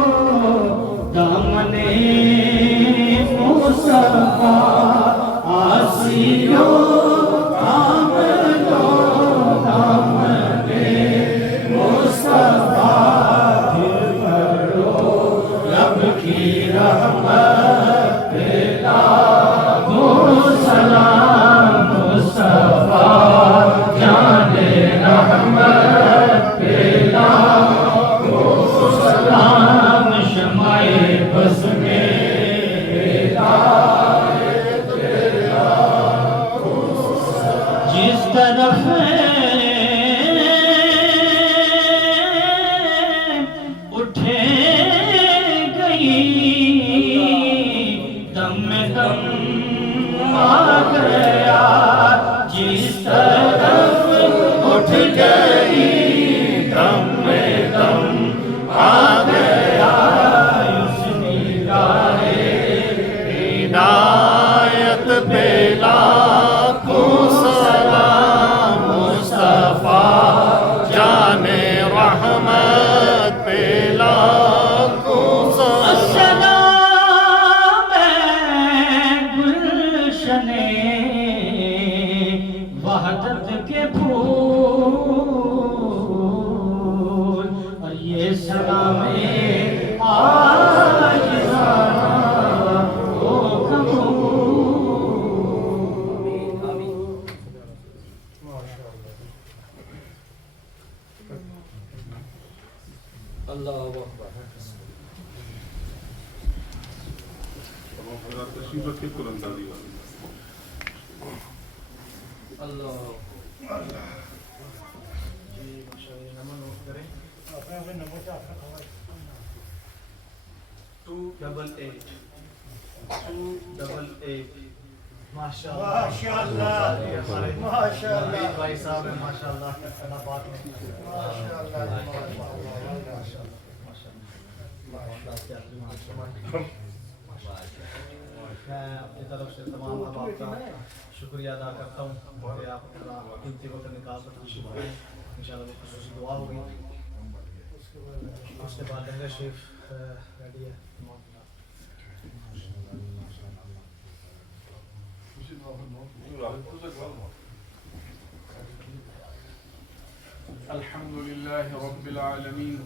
تمام حضرات تشریف رکھیں قرآن دادی والی بھائی صاحب ماشاء اللہ میں اپنی طرف سے تمام احباب کا شکریہ ادا کرتا ہوں کہ آپ اپنا قیمتی وقت نکال کر تشریف لائے. انشاءاللہ وہ خصوصی دعا ہوگی. اس کے بعد لنگر شریف ریڈی ہے. الحمد لله رب العالمين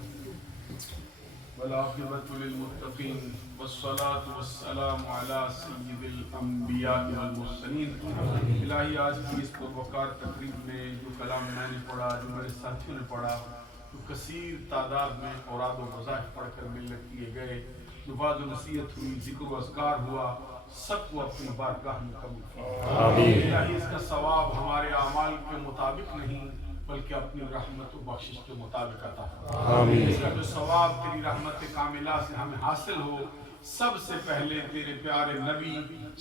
والعاقبة للمتقين والصلاة والسلام على سيد الأنبياء والمرسلين. الہی آج کی اس پروقار تقریب میں جو کلام میں نے پڑھا، جو میرے ساتھیوں نے پڑھا، جو کثیر تعداد میں اوراد و وظائف پڑھ کر ملت کیے گئے، جو بعد و نصیحت ہوئی، ذکر و اذکار ہوا، سب کو اپنی بارگاہ میں قبول فرما. الہی اس کا ثواب ہمارے اعمال کے مطابق نہیں بلکہ اپنی رحمت و بخشش کے مطابق عطا فرما. اس کا جو ثواب تیری رحمت کاملہ سے ہمیں حاصل ہو، سب سے پہلے تیرے پیارے نبی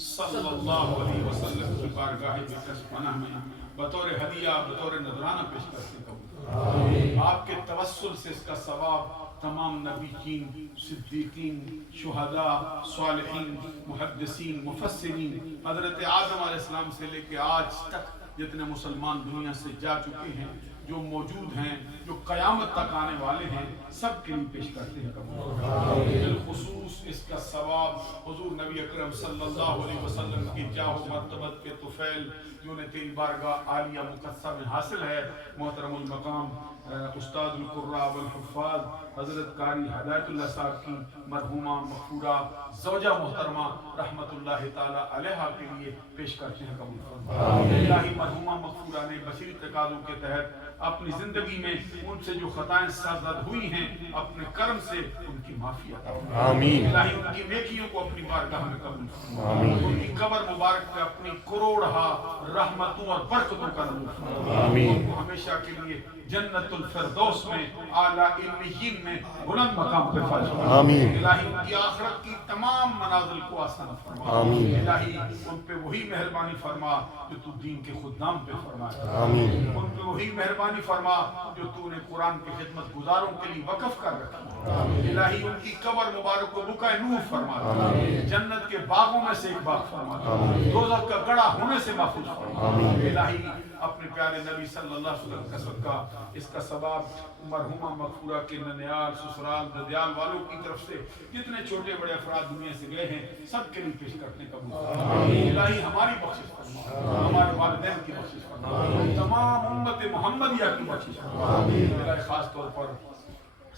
صلی اللہ علیہ وسلم کی بارگاہ بکس پناہ میں بطور ہدیہ، بطور نذرانہ پیش کرتے قبول فرما. آپ کے توسل سے اس کا ثواب تمام نبیین، صدیقین، شہداء، صالحین، محدثین، مفسرین، حضرت آدم علیہ السلام سے لے کے آج تک جتنے مسلمان دنیا سے جا چکے ہیں، جو موجود ہیں، جو قیامت تک آنے والے ہیں، سب کے لیے پیش کرتے ہیں قبول. بالخصوص اس کا ثواب حضور نبی اکرم صلی اللہ علیہ وسلم کی جاہ و مرتبت کے طفیل جو نے تیری بارگاہ عالیہ مقدسہ میں حاصل ہے، محترم المقام استاد القراء والحفاظ حضرت قاری ہدایت اللہ صاحب کی مرحومہ مغفورہ زوجہ محترمہ رحمت اللہ تعالی علیہا کے لیے پیش کرتے ہیں قبول فرما. الہی مرحومہ مغفورہ نے بشری تقاضوں کے تحت اپنی زندگی میں ان سے جو خطائیں سرزد ہوئی ہیں، اپنے کرم سے ان کی معافی عطا فرما. الہی ان کی نیکیوں کو اپنی بارگاہ میں قبول فرما. ان کی قبر مبارک پہ اپنی کروڑہا رحمتوں اور برکتوں کا نور فرما. ان کو ہمیشہ کے لیے جنت الفردوس میں اعلیٰ علیین میں بلند مقام پہ فائز فرما. الہی ان کی آخرت کی تمام منازل کو آسان فرما. الہی ان پہ وہی مہربانی فرما جو تو دین کے خدام پہ فرمایا. ان پہ وہی مہربانی فرما جو تو نے قرآن کی خدمت گزاروں کے لیے وقف کر رکھا. الہی ان کی قبر مبارک کو بقائے نور فرما. جنت کے باغوں میں سے ایک باغ فرما. دوزخ کا گڑھا ہونے سے محفوظ فرما. الہی اپنے پیارے نبی صلی اللہ علیہ وسلم کا صدقہ اس کا ثواب مرحومہ مغفورہ کے ننیال، سسرال، ددیال والوں کی طرف سے جتنے چھوٹے بڑے افراد دنیا سے گئے ہیں، سب کے لیے پیش کرنے کا قبول فرما. الہی ہماری بخشش فرما، ہمارے والدین کی بخشش فرما، تمام امت محمدیہ کی بخشش فرما. الہی خاص طور پر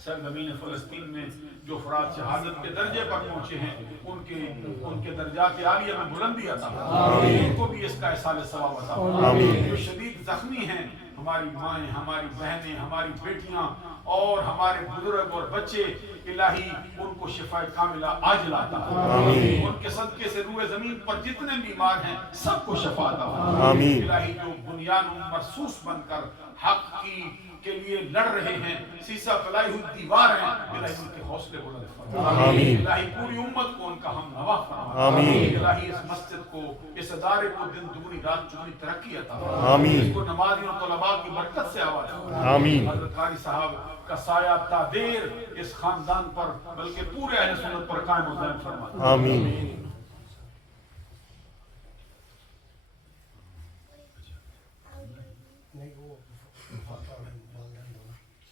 سرزمین فلسطین میں جو افراد شہادت کے درجے پر پہنچے ہیں، ان کے درجات عالیہ میں بلندی عطا فرما. ان کو بھی اس کا احسان ثواب عطا فرما. جو شدید زخمی ہیں، ہماری مائیں، ہماری بہنیں، ہماری بیٹیاں اور ہمارے بزرگ اور بچے، الہی ان کو شفا کاملہ عاجلہ عطا فرما. ان کے صدقے سے روئے زمین پر جتنے بیمار ہیں سب کو شفا عطا فرما. الہی جو بنیان مرصوص بن کر حق کے لیے لڑ رہے ہیں، سیسا پلائی ہوئی دیوار ہیں، الہی ان کے حوصلے بلند فرما. الہی پوری امت کو ان کا ہم نوا فرما. الہی اس مسجد کو، اس ادارے کو دن دگنی رات چگنی ترقی عطا فرما. اس کو نمازیوں طلباء کی برکت سے آواز فرما. حضرت قاری صاحب کا سایہ تا دیر اس خاندان پر بلکہ پورے اہل سنت پر قائم و دائم فرما.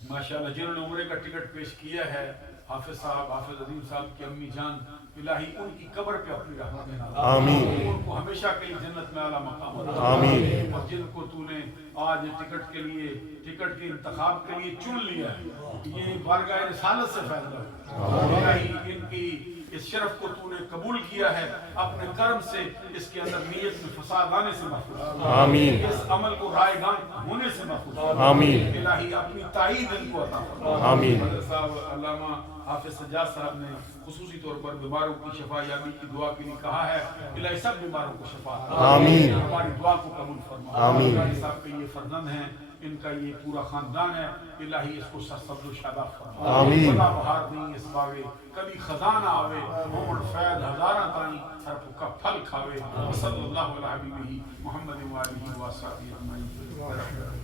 ماشاءاللہ جنہوں نے عمرے کا ٹکٹ پیش کیا ہے، حافظ صاحب، حافظ عظیم صاحب کی امی جان، الہی ان کی قبر پہ اپنی رحمت نازل فرما. ان کو ہمیشہ کے لیے جنت میں اعلیٰ مقام عطا فرما. اور جن کو تو نے آج ٹکٹ کے انتخاب کے لیے چن لیا ہے، یہ بارگاہ رسالت سے فیصلہ ہے. الہی ان کی اس شرف کو تو نے قبول کیا ہے، اپنے کرم سے اس کے اندر نیت میں فساد آنے سے محفوظ، آمین، اس عمل کو رائے گان ہونے سے محفوظ، آمین، الہی اپنی تائید ان کو عطا فرما۔ آمین۔ حضرت صاحب علامہ حافظ سجاد صاحب نے خصوصی طور پر بیماروں کی شفا یابی کی دعا کے لیے کہا ہے، الہی سب بیماروں کو شفا عطا فرما۔ آمین۔ ہماری دعا کو قبول فرما۔ آمین۔ الہی صاحب کے یہ فرزند ہیں، ان کا یہ پورا خاندان ہے، الہی اس کو سرسبز و شاداب فرما۔ آمین۔ خدا بہار نہیں اس باغے، کبھی خزاں نہ آوے، عمر فیض ہزاراں تائیں ہر کا پھل کھاوے۔ صلی اللہ علیہ وسلم محمد و آلہ و صحبہ اجمعین۔